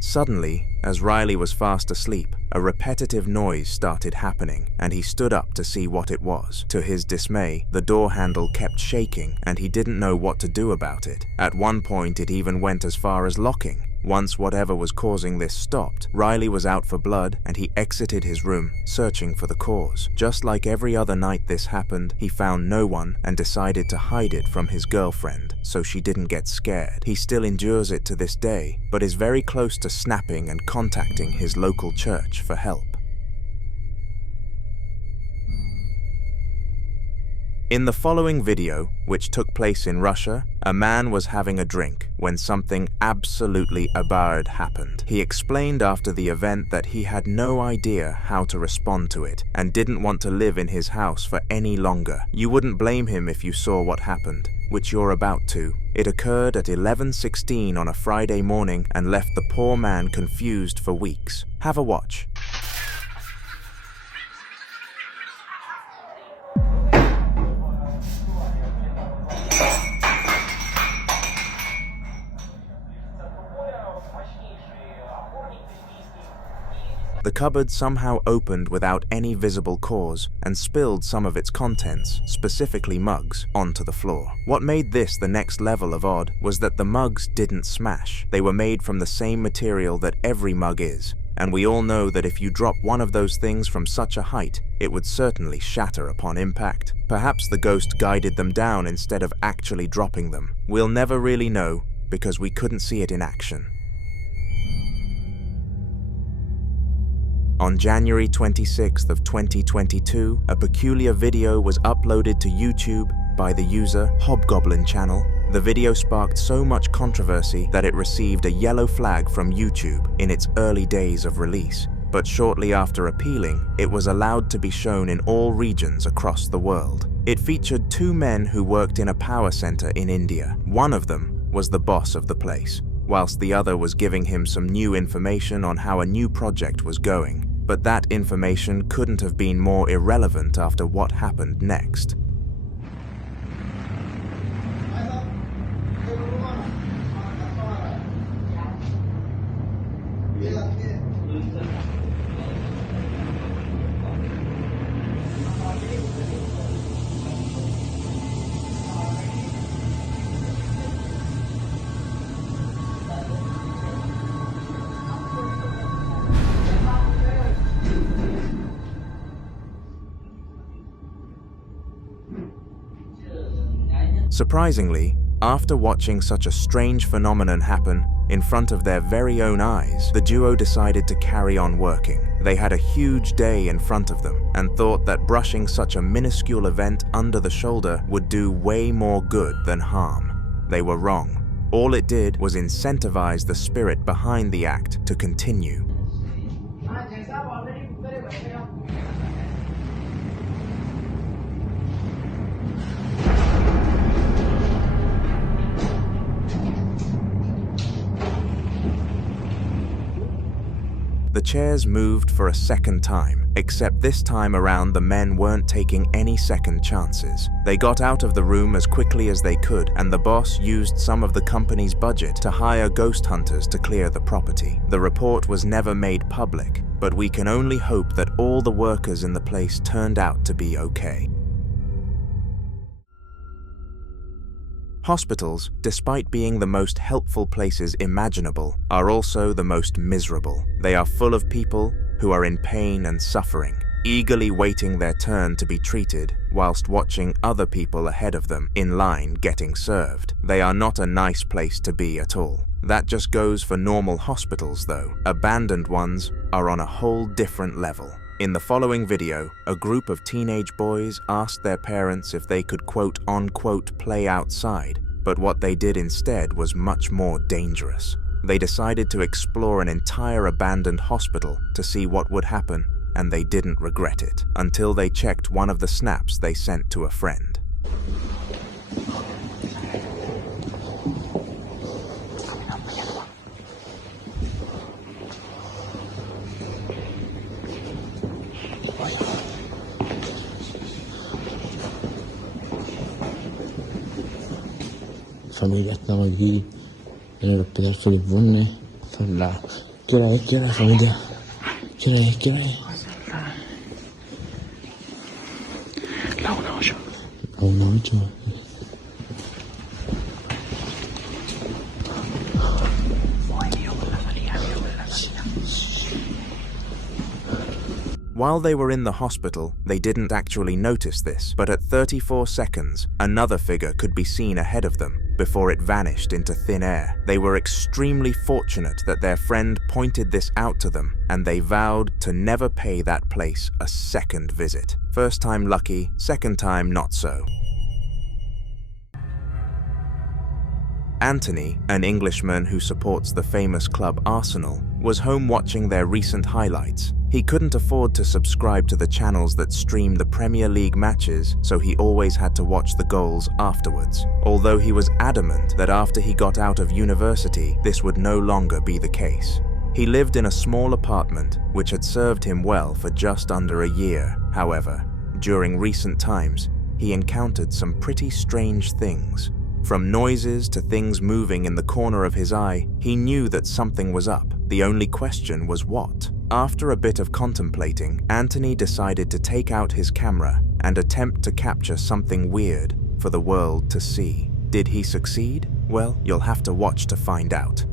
Suddenly, as Riley was fast asleep, a repetitive noise started happening, and he stood up to see what it was. To his dismay, the door handle kept shaking, and he didn't know what to do about it. At one point, it even went as far as locking. Once whatever was causing this stopped, Riley was out for blood, and he exited his room, searching for the cause. Just like every other night this happened, he found no one and decided to hide it from his girlfriend, so she didn't get scared. He still endures it to this day, but is very close to snapping and contacting his local church for help. In the following video, which took place in Russia, a man was having a drink when something absolutely absurd happened. He explained after the event that he had no idea how to respond to it and didn't want to live in his house for any longer. You wouldn't blame him if you saw what happened, which you're about to. It occurred at 11:16 on a Friday morning and left the poor man confused for weeks. Have a watch. The cupboard somehow opened without any visible cause and spilled some of its contents, specifically mugs, onto the floor. What made this the next level of odd was that the mugs didn't smash. They were made from the same material that every mug is, and we all know that if you drop one of those things from such a height, it would certainly shatter upon impact. Perhaps the ghost guided them down instead of actually dropping them. We'll never really know because we couldn't see it in action. On January 26th of 2022, a peculiar video was uploaded to YouTube by the user Hobgoblin Channel. The video sparked so much controversy that it received a yellow flag from YouTube in its early days of release. But shortly after appealing, it was allowed to be shown in all regions across the world. It featured 2 men who worked in a power center in India. One of them was the boss of the place, whilst the other was giving him some new information on how a new project was going. But that information couldn't have been more irrelevant after what happened next. Surprisingly, after watching such a strange phenomenon happen in front of their very own eyes, the duo decided to carry on working. They had a huge day in front of them and thought that brushing such a minuscule event under the shoulder would do way more good than harm. They were wrong. All it did was incentivize the spirit behind the act to continue. The chairs moved for a second time, except this time around the men weren't taking any second chances. They got out of the room as quickly as they could, and the boss used some of the company's budget to hire ghost hunters to clear the property. The report was never made public, but we can only hope that all the workers in the place turned out to be okay. Hospitals, despite being the most helpful places imaginable, are also the most miserable. They are full of people who are in pain and suffering, eagerly waiting their turn to be treated, whilst watching other people ahead of them in line getting served. They are not a nice place to be at all. That just goes for normal hospitals though. Abandoned ones are on a whole different level. In the following video, a group of teenage boys asked their parents if they could quote-unquote play outside, but what they did instead was much more dangerous. They decided to explore an entire abandoned hospital to see what would happen, and they didn't regret it, until they checked one of the snaps they sent to a friend. Familia estamos aquí en el hospital Sir Ivonne. Son las... ¿Qué hora es familia? ¿Qué hora es? La 1:08. La 1:08. While they were in the hospital, they didn't actually notice this, but at 34 seconds, another figure could be seen ahead of them before it vanished into thin air. They were extremely fortunate that their friend pointed this out to them, and they vowed to never pay that place a second visit. First time lucky, second time not so. Anthony, an Englishman who supports the famous club Arsenal, was home watching their recent highlights. He couldn't afford to subscribe to the channels that stream the Premier League matches, so he always had to watch the goals afterwards. Although he was adamant that after he got out of university, this would no longer be the case. He lived in a small apartment, which had served him well for just under a year. However, during recent times, he encountered some pretty strange things. From noises to things moving in the corner of his eye, he knew that something was up. The only question was what. After a bit of contemplating, Anthony decided to take out his camera and attempt to capture something weird for the world to see. Did he succeed? Well, you'll have to watch to find out.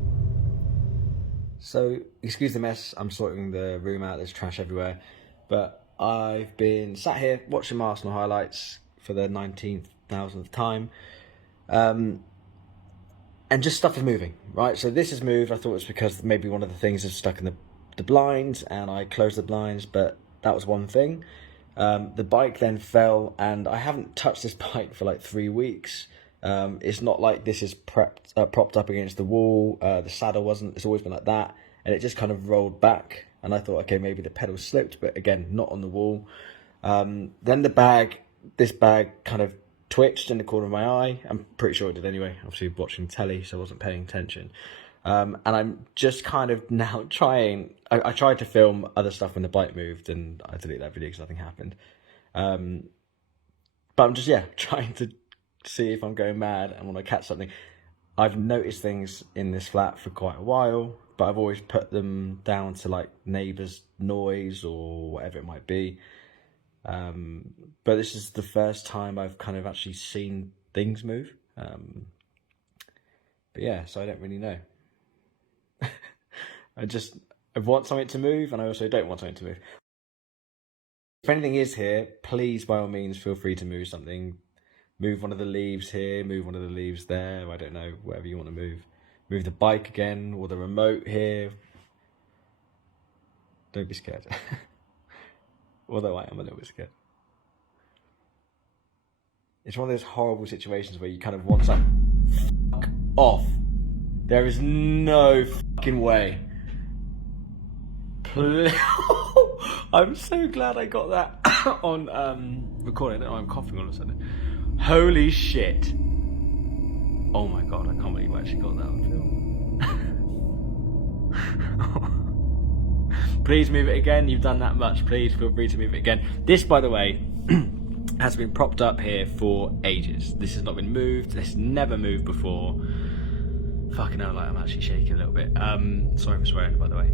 So, excuse the mess, I'm sorting the room out, there's trash everywhere, but I've been sat here watching my Arsenal highlights for the 19,000th time, and just stuff is moving, right? So this has moved. I thought it was because maybe one of the things is stuck in the blinds, and I closed the blinds, but that was one thing. The bike then fell, and I haven't touched this bike for like 3 weeks. It's not like this is propped up against the wall. The saddle wasn't. It's always been like that, and it just kind of rolled back, and I thought, okay, maybe the pedal slipped, but again, not on the wall. Then this bag kind of twitched in the corner of my eye. I'm pretty sure it did anyway, obviously watching telly, so I wasn't paying attention. And I'm just kind of now trying, I tried to film other stuff when the bike moved, and I deleted that video because nothing happened. But I'm just, trying to see if I'm going mad and want to catch something. I've noticed things in this flat for quite a while, but I've always put them down to like neighbours' noise or whatever it might be. But this is the first time I've kind of actually seen things move. But yeah, so I don't really know. I want something to move, and I also don't want something to move. If anything is here, please, by all means, feel free to move something. Move one of the leaves here, move one of the leaves there, I don't know, whatever you want to move. Move the bike again, or the remote here. Don't be scared. Although I am a little bit scared. It's one of those horrible situations where you kind of want to fuck off. There is no fucking way. I'm so glad I got that on recording. I don't know, I'm coughing all of a sudden. Holy shit. Oh my god, I can't believe I actually got that on film. Please move it again. You've done that much. Please feel free to move it again. This, by the way, has been propped up here for ages. This has not been moved. This has never moved before. Fucking hell, like I'm actually shaking a little bit. Sorry for swearing, by the way.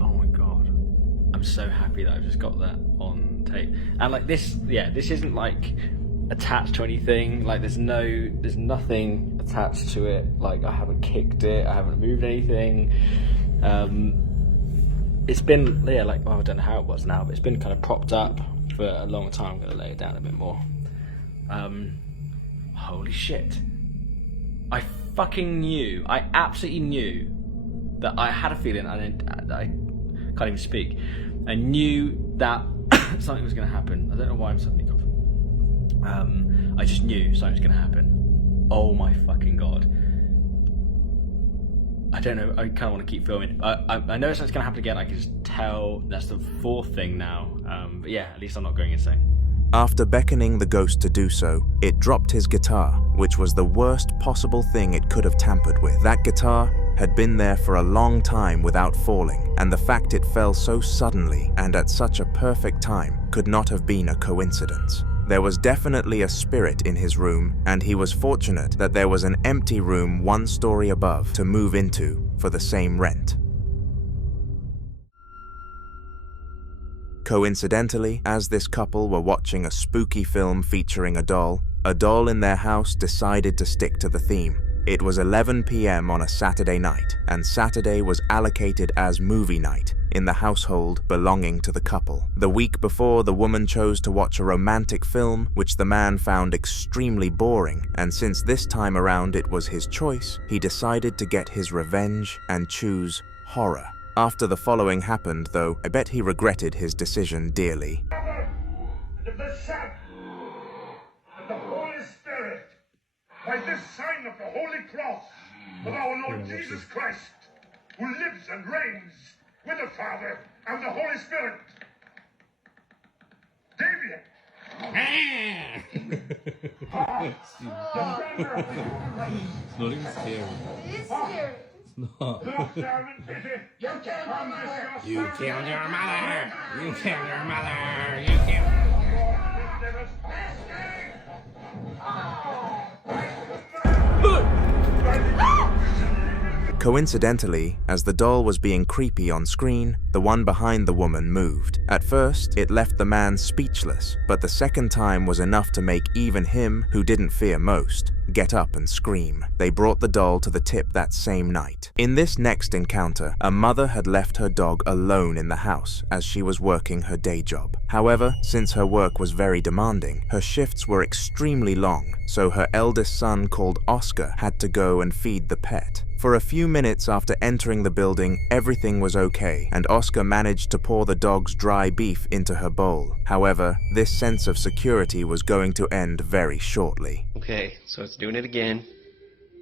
Oh my god. I'm so happy that I've just got that on tape. And like this, yeah, this isn't like attached to anything. Like there's nothing attached to it. Like I haven't kicked it, I haven't moved anything. It's been, yeah, like, well, I don't know how it was now, but it's been kind of propped up for a long time. I'm gonna lay it down a bit more. Holy shit. I fucking knew, I absolutely knew that I had a feeling, I can't even speak. I knew that something was gonna happen. I don't know why I'm suddenly coughing. I just knew something was gonna happen. Oh my fucking god. I don't know, I kind of want to keep filming. I know something's gonna happen again, I can just tell. That's the fourth thing now. But yeah, at least I'm not going insane. After beckoning the ghost to do so, it dropped his guitar, which was the worst possible thing it could have tampered with. That guitar had been there for a long time without falling, and the fact it fell so suddenly and at such a perfect time could not have been a coincidence. There was definitely a spirit in his room, and he was fortunate that there was an empty room 1 story above to move into for the same rent. Coincidentally, as this couple were watching a spooky film featuring a doll in their house decided to stick to the theme. It was 11 p.m. on a Saturday night, and Saturday was allocated as movie night in the household belonging to the couple. The week before, the woman chose to watch a romantic film, which the man found extremely boring, and since this time around it was his choice, he decided to get his revenge and choose horror. After the following happened, though, I bet he regretted his decision dearly. And of the Son, and the Holy Spirit, by this sign of the Holy Cross of our Lord Jesus Christ, who lives and reigns with the Father and the Holy Spirit. David! It's not even scary. It is scary. It's not. You killed your mother! You killed your mother! You killed your mother! You killed... Coincidentally, as the doll was being creepy on screen, the one behind the woman moved. At first, it left the man speechless, but the second time was enough to make even him, who didn't fear most, get up and scream. They brought the doll to the tip that same night. In this next encounter, a mother had left her dog alone in the house as she was working her day job. However, since her work was very demanding, her shifts were extremely long, so her eldest son, called Oscar, had to go and feed the pet. For a few minutes after entering the building, everything was okay, and Oscar managed to pour the dog's dry beef into her bowl. However, this sense of security was going to end very shortly. Okay, so it's doing it again.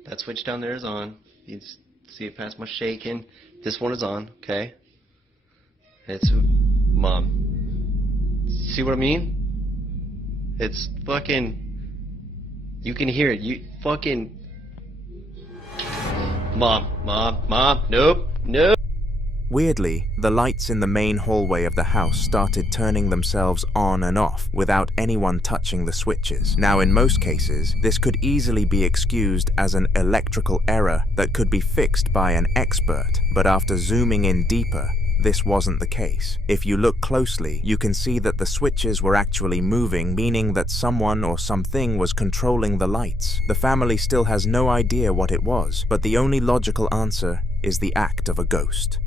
That switch down there is on. You can see it past my shaking. This one is on, okay? It's... Mom. See what I mean? It's fucking... You can hear it. You fucking... Mom, nope. Weirdly, the lights in the main hallway of the house started turning themselves on and off without anyone touching the switches. Now, in most cases, this could easily be excused as an electrical error that could be fixed by an expert, but after zooming in deeper, this wasn't the case. If you look closely, you can see that the switches were actually moving, meaning that someone or something was controlling the lights. The family still has no idea what it was, but the only logical answer is the act of a ghost.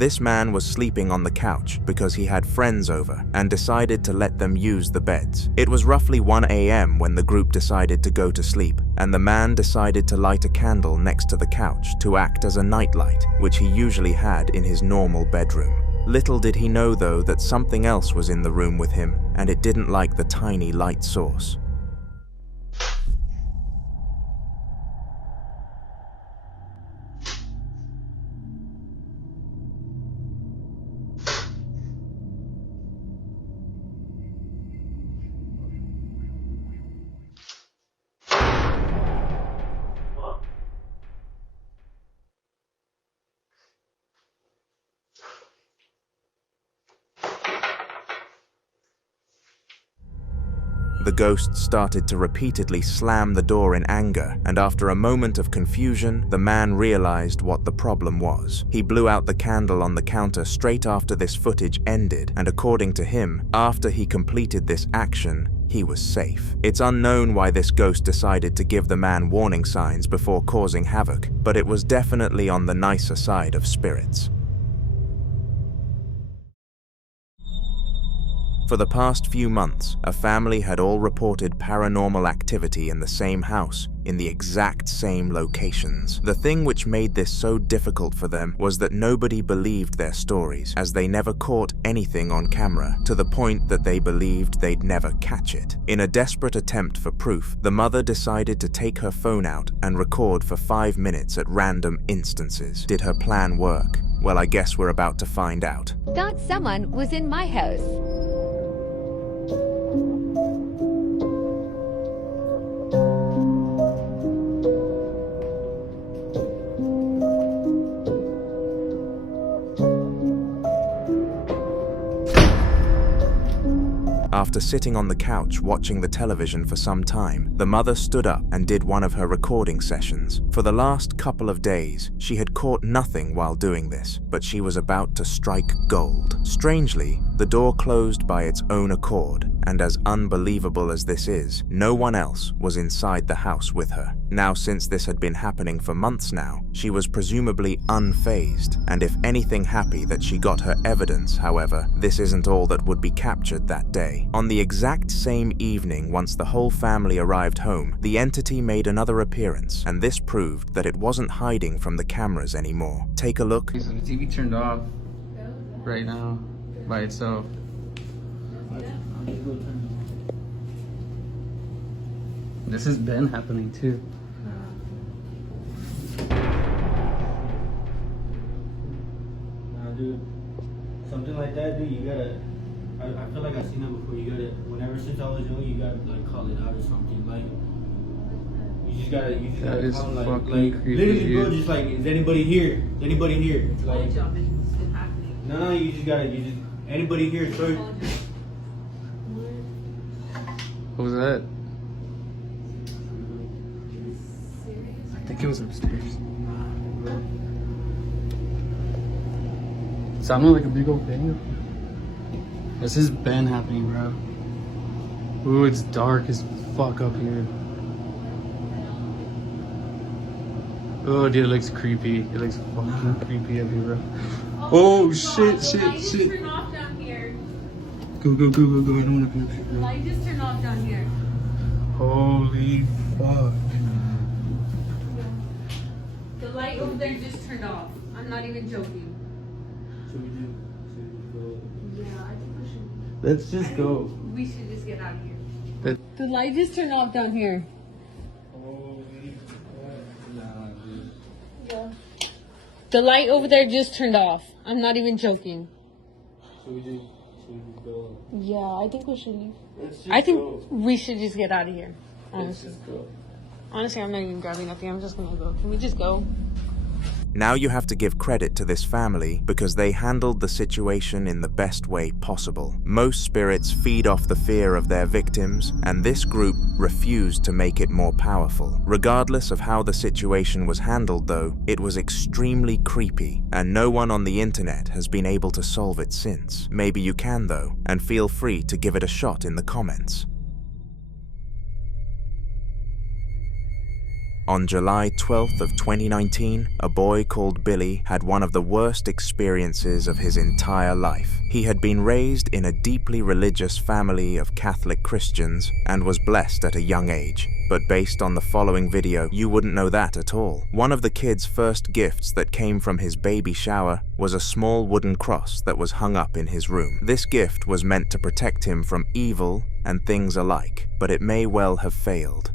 This man was sleeping on the couch because he had friends over and decided to let them use the beds. It was roughly 1 a.m. when the group decided to go to sleep, and the man decided to light a candle next to the couch to act as a nightlight, which he usually had in his normal bedroom. Little did he know, though, that something else was in the room with him, and it didn't like the tiny light source. The ghost started to repeatedly slam the door in anger, and after a moment of confusion, the man realized what the problem was. He blew out the candle on the counter straight after this footage ended, and according to him, after he completed this action, he was safe. It's unknown why this ghost decided to give the man warning signs before causing havoc, but it was definitely on the nicer side of spirits. For the past few months, a family had all reported paranormal activity in the same house, in the exact same locations. The thing which made this so difficult for them was that nobody believed their stories, as they never caught anything on camera, to the point that they believed they'd never catch it. In a desperate attempt for proof, the mother decided to take her phone out and record for 5 minutes at random instances. Did her plan work? Well, I guess we're about to find out. Thought someone was in my house. After sitting on the couch watching the television for some time, the mother stood up and did one of her recording sessions. For the last couple of days, she had caught nothing while doing this, but she was about to strike gold. Strangely, the door closed by its own accord, and as unbelievable as this is, no one else was inside the house with her. Now, since this had been happening for months now, she was presumably unfazed, and if anything happy that she got her evidence. However, this isn't all that would be captured that day. On the exact same evening, once the whole family arrived home, the entity made another appearance, and this proved that it wasn't hiding from the cameras anymore. Take a look. So the TV turned off right now by itself. This has been happening too. Nah, dude. Something like that, dude, you gotta... I feel like I've seen that before. You gotta... Whenever since I was young, you gotta, like, call it out or something. Like... You just gotta call it, like creepy, literally, bro, dude. just like, is anybody here? Is anybody here? Like... No, you just gotta... Anybody here, sorry. What was that? I think it was upstairs. It sounded like a big old bang. This has been happening, bro. Ooh, it's dark as fuck up here. Oh, dude, it looks creepy. It looks fucking creepy up here, bro. Oh, shit. Turn off down here. Go. I don't want to go. The light just turned off down here. Holy fuck. The light over there just turned off. I'm not even joking. Should we do? Yeah, I think we should. Let's just go. We should just get out of here. The light just turned off down here. Holy fuck. Nah, dude. Yeah. The light over there just turned off. I'm not even joking. Should we just go? Yeah, I think we should leave. Let's just I think go. we should just get out of here. Let's Honestly. just go. Honestly, I'm not even grabbing nothing. I'm just gonna go. Can we just go? Now you have to give credit to this family because they handled the situation in the best way possible. Most spirits feed off the fear of their victims, and this group refused to make it more powerful. Regardless of how the situation was handled, though, it was extremely creepy, and no one on the internet has been able to solve it since. Maybe you can, though, and feel free to give it a shot in the comments. On July 12th of 2019, a boy called Billy had one of the worst experiences of his entire life. He had been raised in a deeply religious family of Catholic Christians and was blessed at a young age. But based on the following video, you wouldn't know that at all. One of the kid's first gifts that came from his baby shower was a small wooden cross that was hung up in his room. This gift was meant to protect him from evil and things alike, but it may well have failed.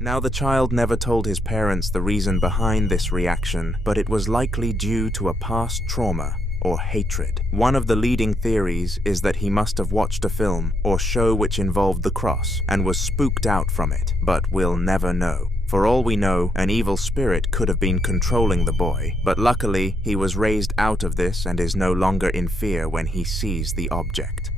Now, the child never told his parents the reason behind this reaction, but it was likely due to a past trauma or hatred. One of the leading theories is that he must have watched a film or show which involved the cross and was spooked out from it, but we'll never know. For all we know, an evil spirit could have been controlling the boy, but luckily he was raised out of this and is no longer in fear when he sees the object.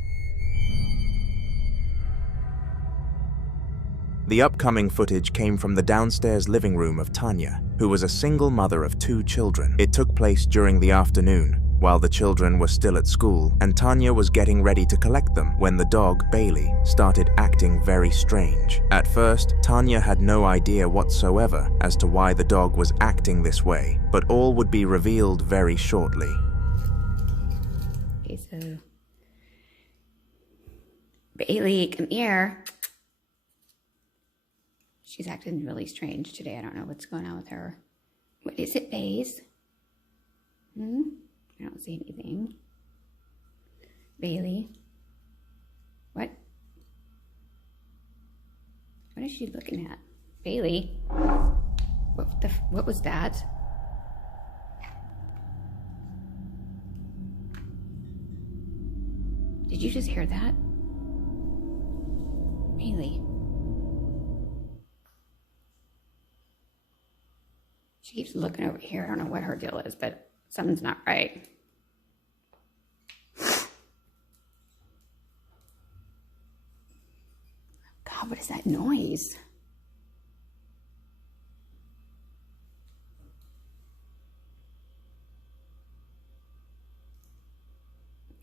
The upcoming footage came from the downstairs living room of Tanya, who was a single mother of 2 children. It took place during the afternoon, while the children were still at school, and Tanya was getting ready to collect them when the dog, Bailey, started acting very strange. At first, Tanya had no idea whatsoever as to why the dog was acting this way, but all would be revealed very shortly. Okay, so Bailey, come here. She's acting really strange today. I don't know what's going on with her. What is it, Baze? I don't see anything. Bailey? What? What is she looking at? Bailey? What was that? Did you just hear that? Bailey? She keeps looking over here. I don't know what her deal is, but something's not right. God, what is that noise?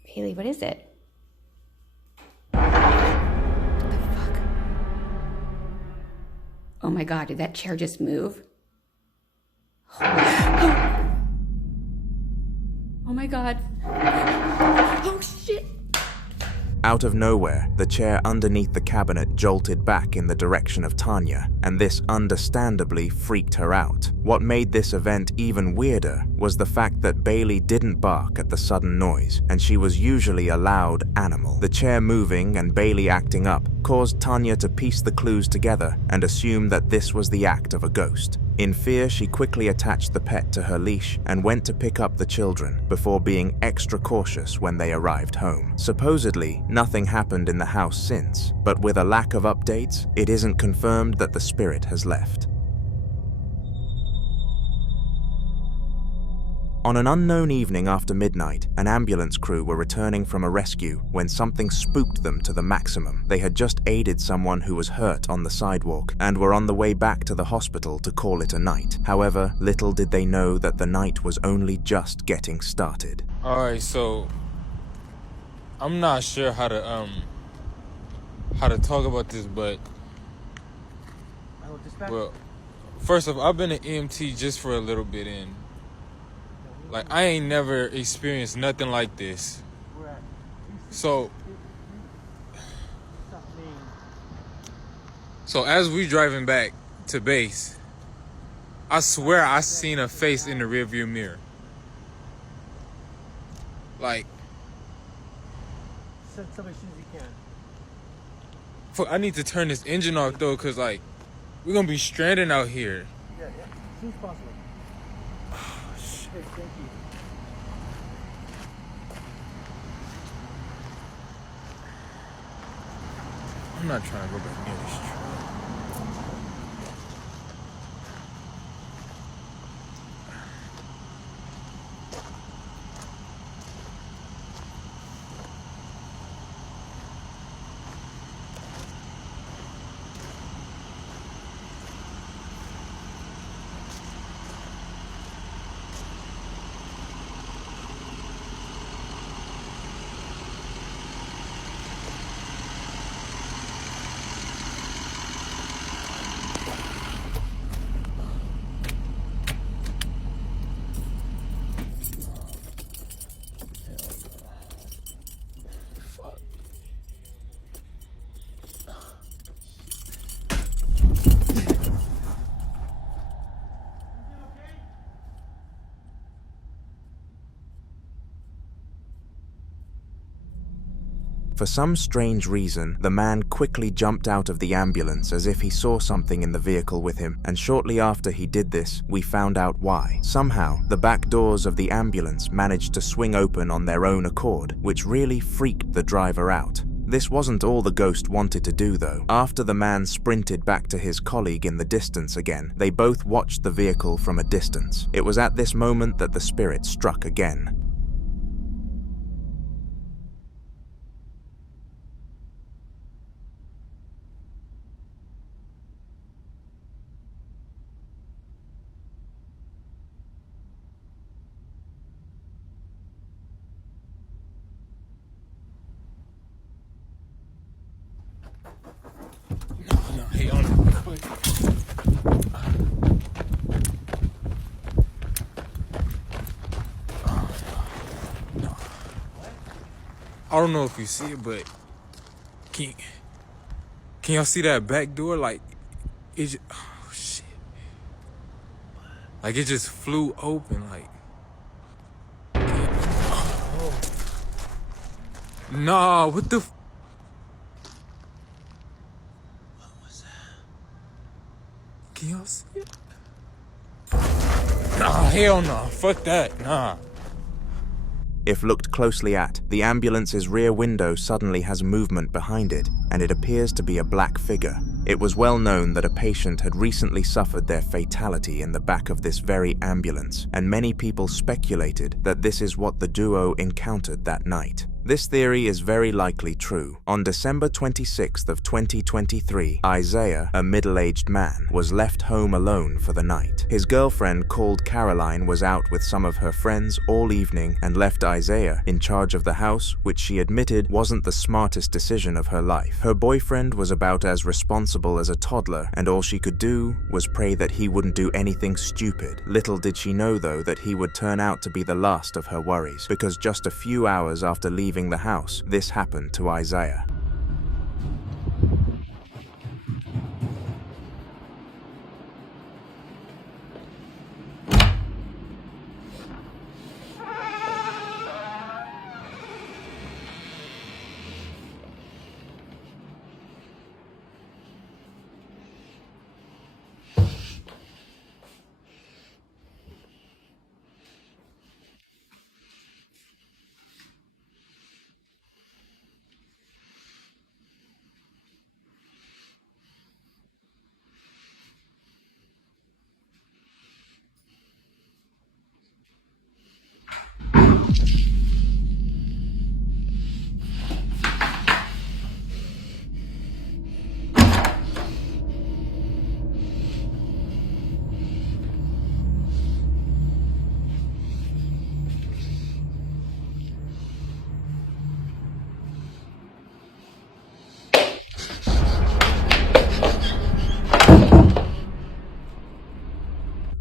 Bailey, what is it? What the fuck? Oh my God, did that chair just move? Oh my God. Oh shit. Out of nowhere, the chair underneath the cabinet jolted back in the direction of Tanya, and this understandably freaked her out. What made this event even weirder was the fact that Bailey didn't bark at the sudden noise, and she was usually a loud animal. The chair moving and Bailey acting up caused Tanya to piece the clues together and assume that this was the act of a ghost. In fear, she quickly attached the pet to her leash and went to pick up the children before being extra cautious when they arrived home. Supposedly, nothing happened in the house since, but with a lack of updates, it isn't confirmed that the spirit has left. On an unknown evening after midnight, an ambulance crew were returning from a rescue when something spooked them to the maximum. They had just aided someone who was hurt on the sidewalk and were on the way back to the hospital to call it a night. However, little did they know that the night was only just getting started. Alright, so I'm not sure how to talk about this, but well, first off, I've been an EMT just for a little bit, and like, I ain't never experienced nothing like this. So as we driving back to base, I swear I seen a face in the rearview mirror. Like, Send somebody as soon as you can. fuck, I need to turn this engine off though, cause like, we're gonna be stranded out here. Yeah, as soon as possible. Hey, thank you. I'm not trying to go back near this truck. For some strange reason, the man quickly jumped out of the ambulance as if he saw something in the vehicle with him, and shortly after he did this, we found out why. Somehow, the back doors of the ambulance managed to swing open on their own accord, which really freaked the driver out. This wasn't all the ghost wanted to do, though. After the man sprinted back to his colleague in the distance again, they both watched the vehicle from a distance. It was at this moment that the spirit struck again. No, he on it quick. No. I don't know if you see it, but can y'all see that back door? Like, it just, oh shit. Like, it just flew open, like. Oh. Nah, what the Can y'all see it? Nah, hell no. Fuck that. Nah. If looked closely at, the ambulance's rear window suddenly has movement behind it, and it appears to be a black figure. It was well known that a patient had recently suffered their fatality in the back of this very ambulance, and many people speculated that this is what the duo encountered that night. This theory is very likely true. On December 26th of 2023, Isaiah, a middle-aged man, was left home alone for the night. His girlfriend, called Caroline, was out with some of her friends all evening and left Isaiah in charge of the house, which she admitted wasn't the smartest decision of her life. Her boyfriend was about as responsible as a toddler, and all she could do was pray that he wouldn't do anything stupid. Little did she know, though, that he would turn out to be the last of her worries, because just a few hours after leaving the house, this happened to Isaiah.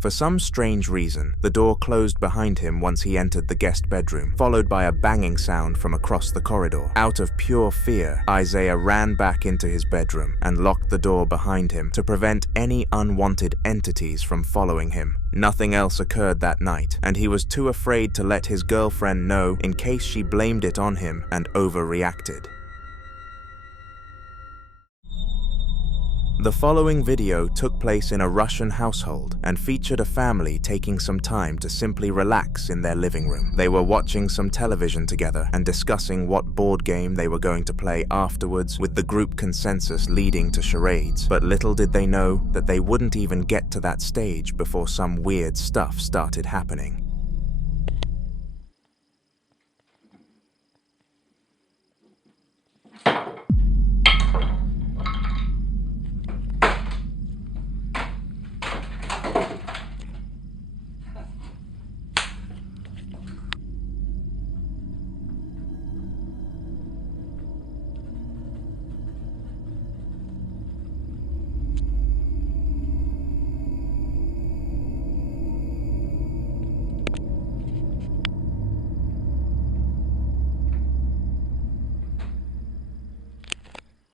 For some strange reason, the door closed behind him once he entered the guest bedroom, followed by a banging sound from across the corridor. Out of pure fear, Isaiah ran back into his bedroom and locked the door behind him to prevent any unwanted entities from following him. Nothing else occurred that night, and he was too afraid to let his girlfriend know in case she blamed it on him and overreacted. The following video took place in a Russian household and featured a family taking some time to simply relax in their living room. They were watching some television together and discussing what board game they were going to play afterwards, with the group consensus leading to charades. But little did they know that they wouldn't even get to that stage before some weird stuff started happening.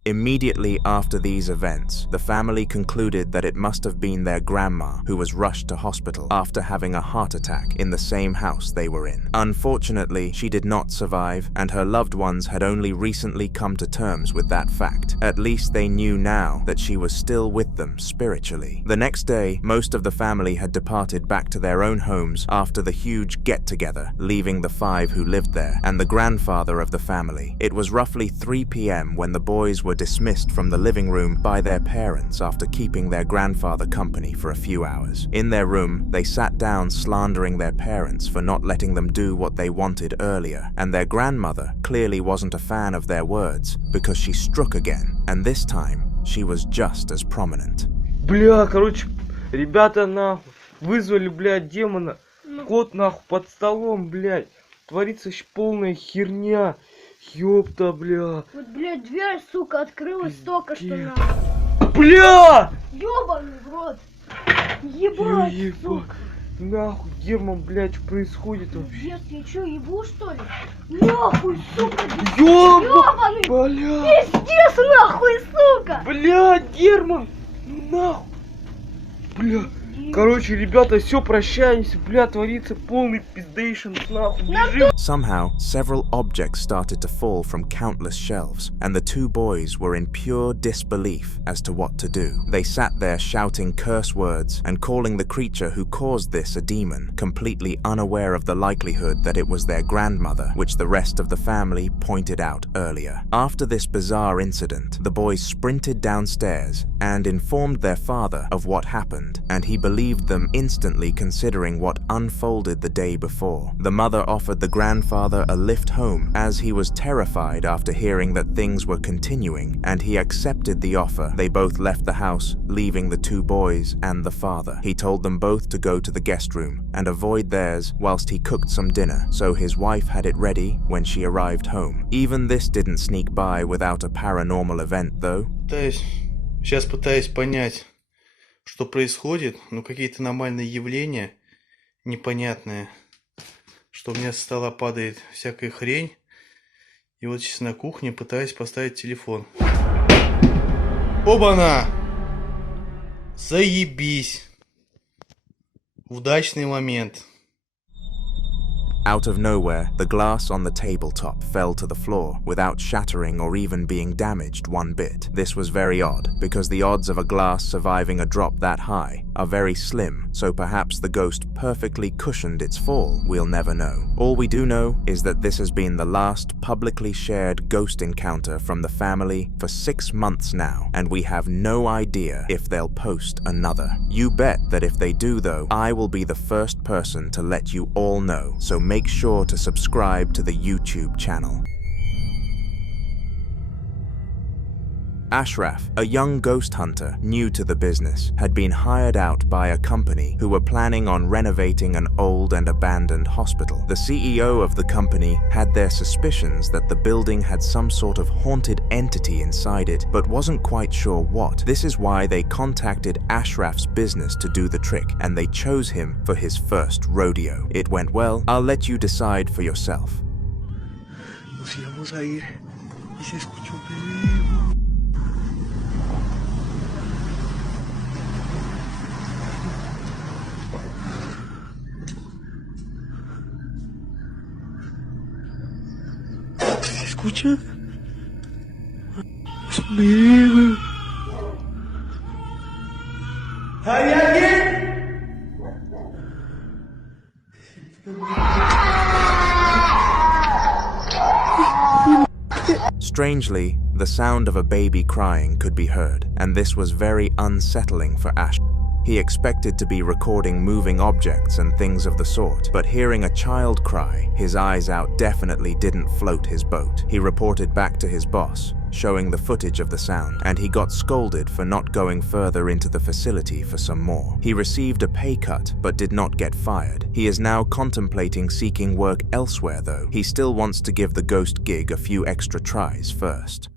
Immediately after these events, the family concluded that it must have been their grandma who was rushed to hospital after having a heart attack in the same house they were in. Unfortunately, she did not survive, and her loved ones had only recently come to terms with that fact. At least they knew now that she was still with them spiritually. The next day, most of the family had departed back to their own homes after the huge get-together, leaving the 5 who lived there and the grandfather of the family. It was roughly 3 p.m. when the boys were dismissed from the living room by their parents after keeping their grandfather company for a few hours. In their room, they sat down slandering their parents for not letting them do what they wanted earlier, and their grandmother clearly wasn't a fan of their words because she struck again, and this time she was just as prominent. Бля, короче, ребята, нахуй, вызвали, блядь, демона. Кот, нахуй, под столом, блядь. Творится полная херня. Ёпта, бля. Вот, блядь, дверь, сука, открылась только что, нахуй. Бля! Ёбаный в рот. Ебать, сука. Нахуй, Герман, блядь, что происходит вообще? Пиздец, я чё, ебу, что ли? Нахуй, сука, ёбаный! Бля! Пиздец, нахуй, сука! Бля, Герман! Нахуй! Бля! Короче, ребята, все, прощаемся, бля, творится полный пиздейшн, нахуй, бежим. Somehow, several objects started to fall from countless shelves, and the 2 boys were in pure disbelief as to what to do. They sat there shouting curse words and calling the creature who caused this a demon, completely unaware of the likelihood that it was their grandmother, which the rest of the family pointed out earlier. After this bizarre incident, the boys sprinted downstairs and informed their father of what happened, and he believed them instantly considering what unfolded the day before. The mother offered the grandfather a lift home as he was terrified after hearing that things were continuing, and he accepted the offer. They both left the house, leaving the 2 boys and the father. He told them both to go to the guest room and avoid theirs whilst he cooked some dinner, so his wife had it ready when she arrived home. Even this didn't sneak by without a paranormal event, though. Сейчас пытаюсь понять, что происходит, но какие-то аномальные явления непонятные, что у меня со стола падает всякая хрень, и вот сейчас на кухне пытаюсь поставить телефон. Оба-на! Заебись! Удачный момент. Out of nowhere, the glass on the tabletop fell to the floor without shattering or even being damaged one bit. This was very odd, because the odds of a glass surviving a drop that high are very slim, so perhaps the ghost perfectly cushioned its fall. We'll never know. All we do know is that this has been the last publicly shared ghost encounter from the family for 6 months now, and we have no idea if they'll post another. You bet that if they do, though, I will be the first person to let you all know, so make sure to subscribe to the YouTube channel. Ashraf, a young ghost hunter new to the business, had been hired out by a company who were planning on renovating an old and abandoned hospital. The CEO of the company had their suspicions that the building had some sort of haunted entity inside it, but wasn't quite sure what. This is why they contacted Ashraf's business to do the trick, and they chose him for his first rodeo. It went well. I'll let you decide for yourself. Nos íbamos a ir y se escuchó un peligro. ¿Escucha? Es un bebé. ¿Hay alguien? Strangely, the sound of a baby crying could be heard, and this was very unsettling for Ash. He expected to be recording moving objects and things of the sort, but hearing a child cry, his eyes out definitely didn't float his boat. He reported back to his boss, showing the footage of the sound, and he got scolded for not going further into the facility for some more. He received a pay cut, but did not get fired. He is now contemplating seeking work elsewhere, though. He still wants to give the ghost gig a few extra tries first.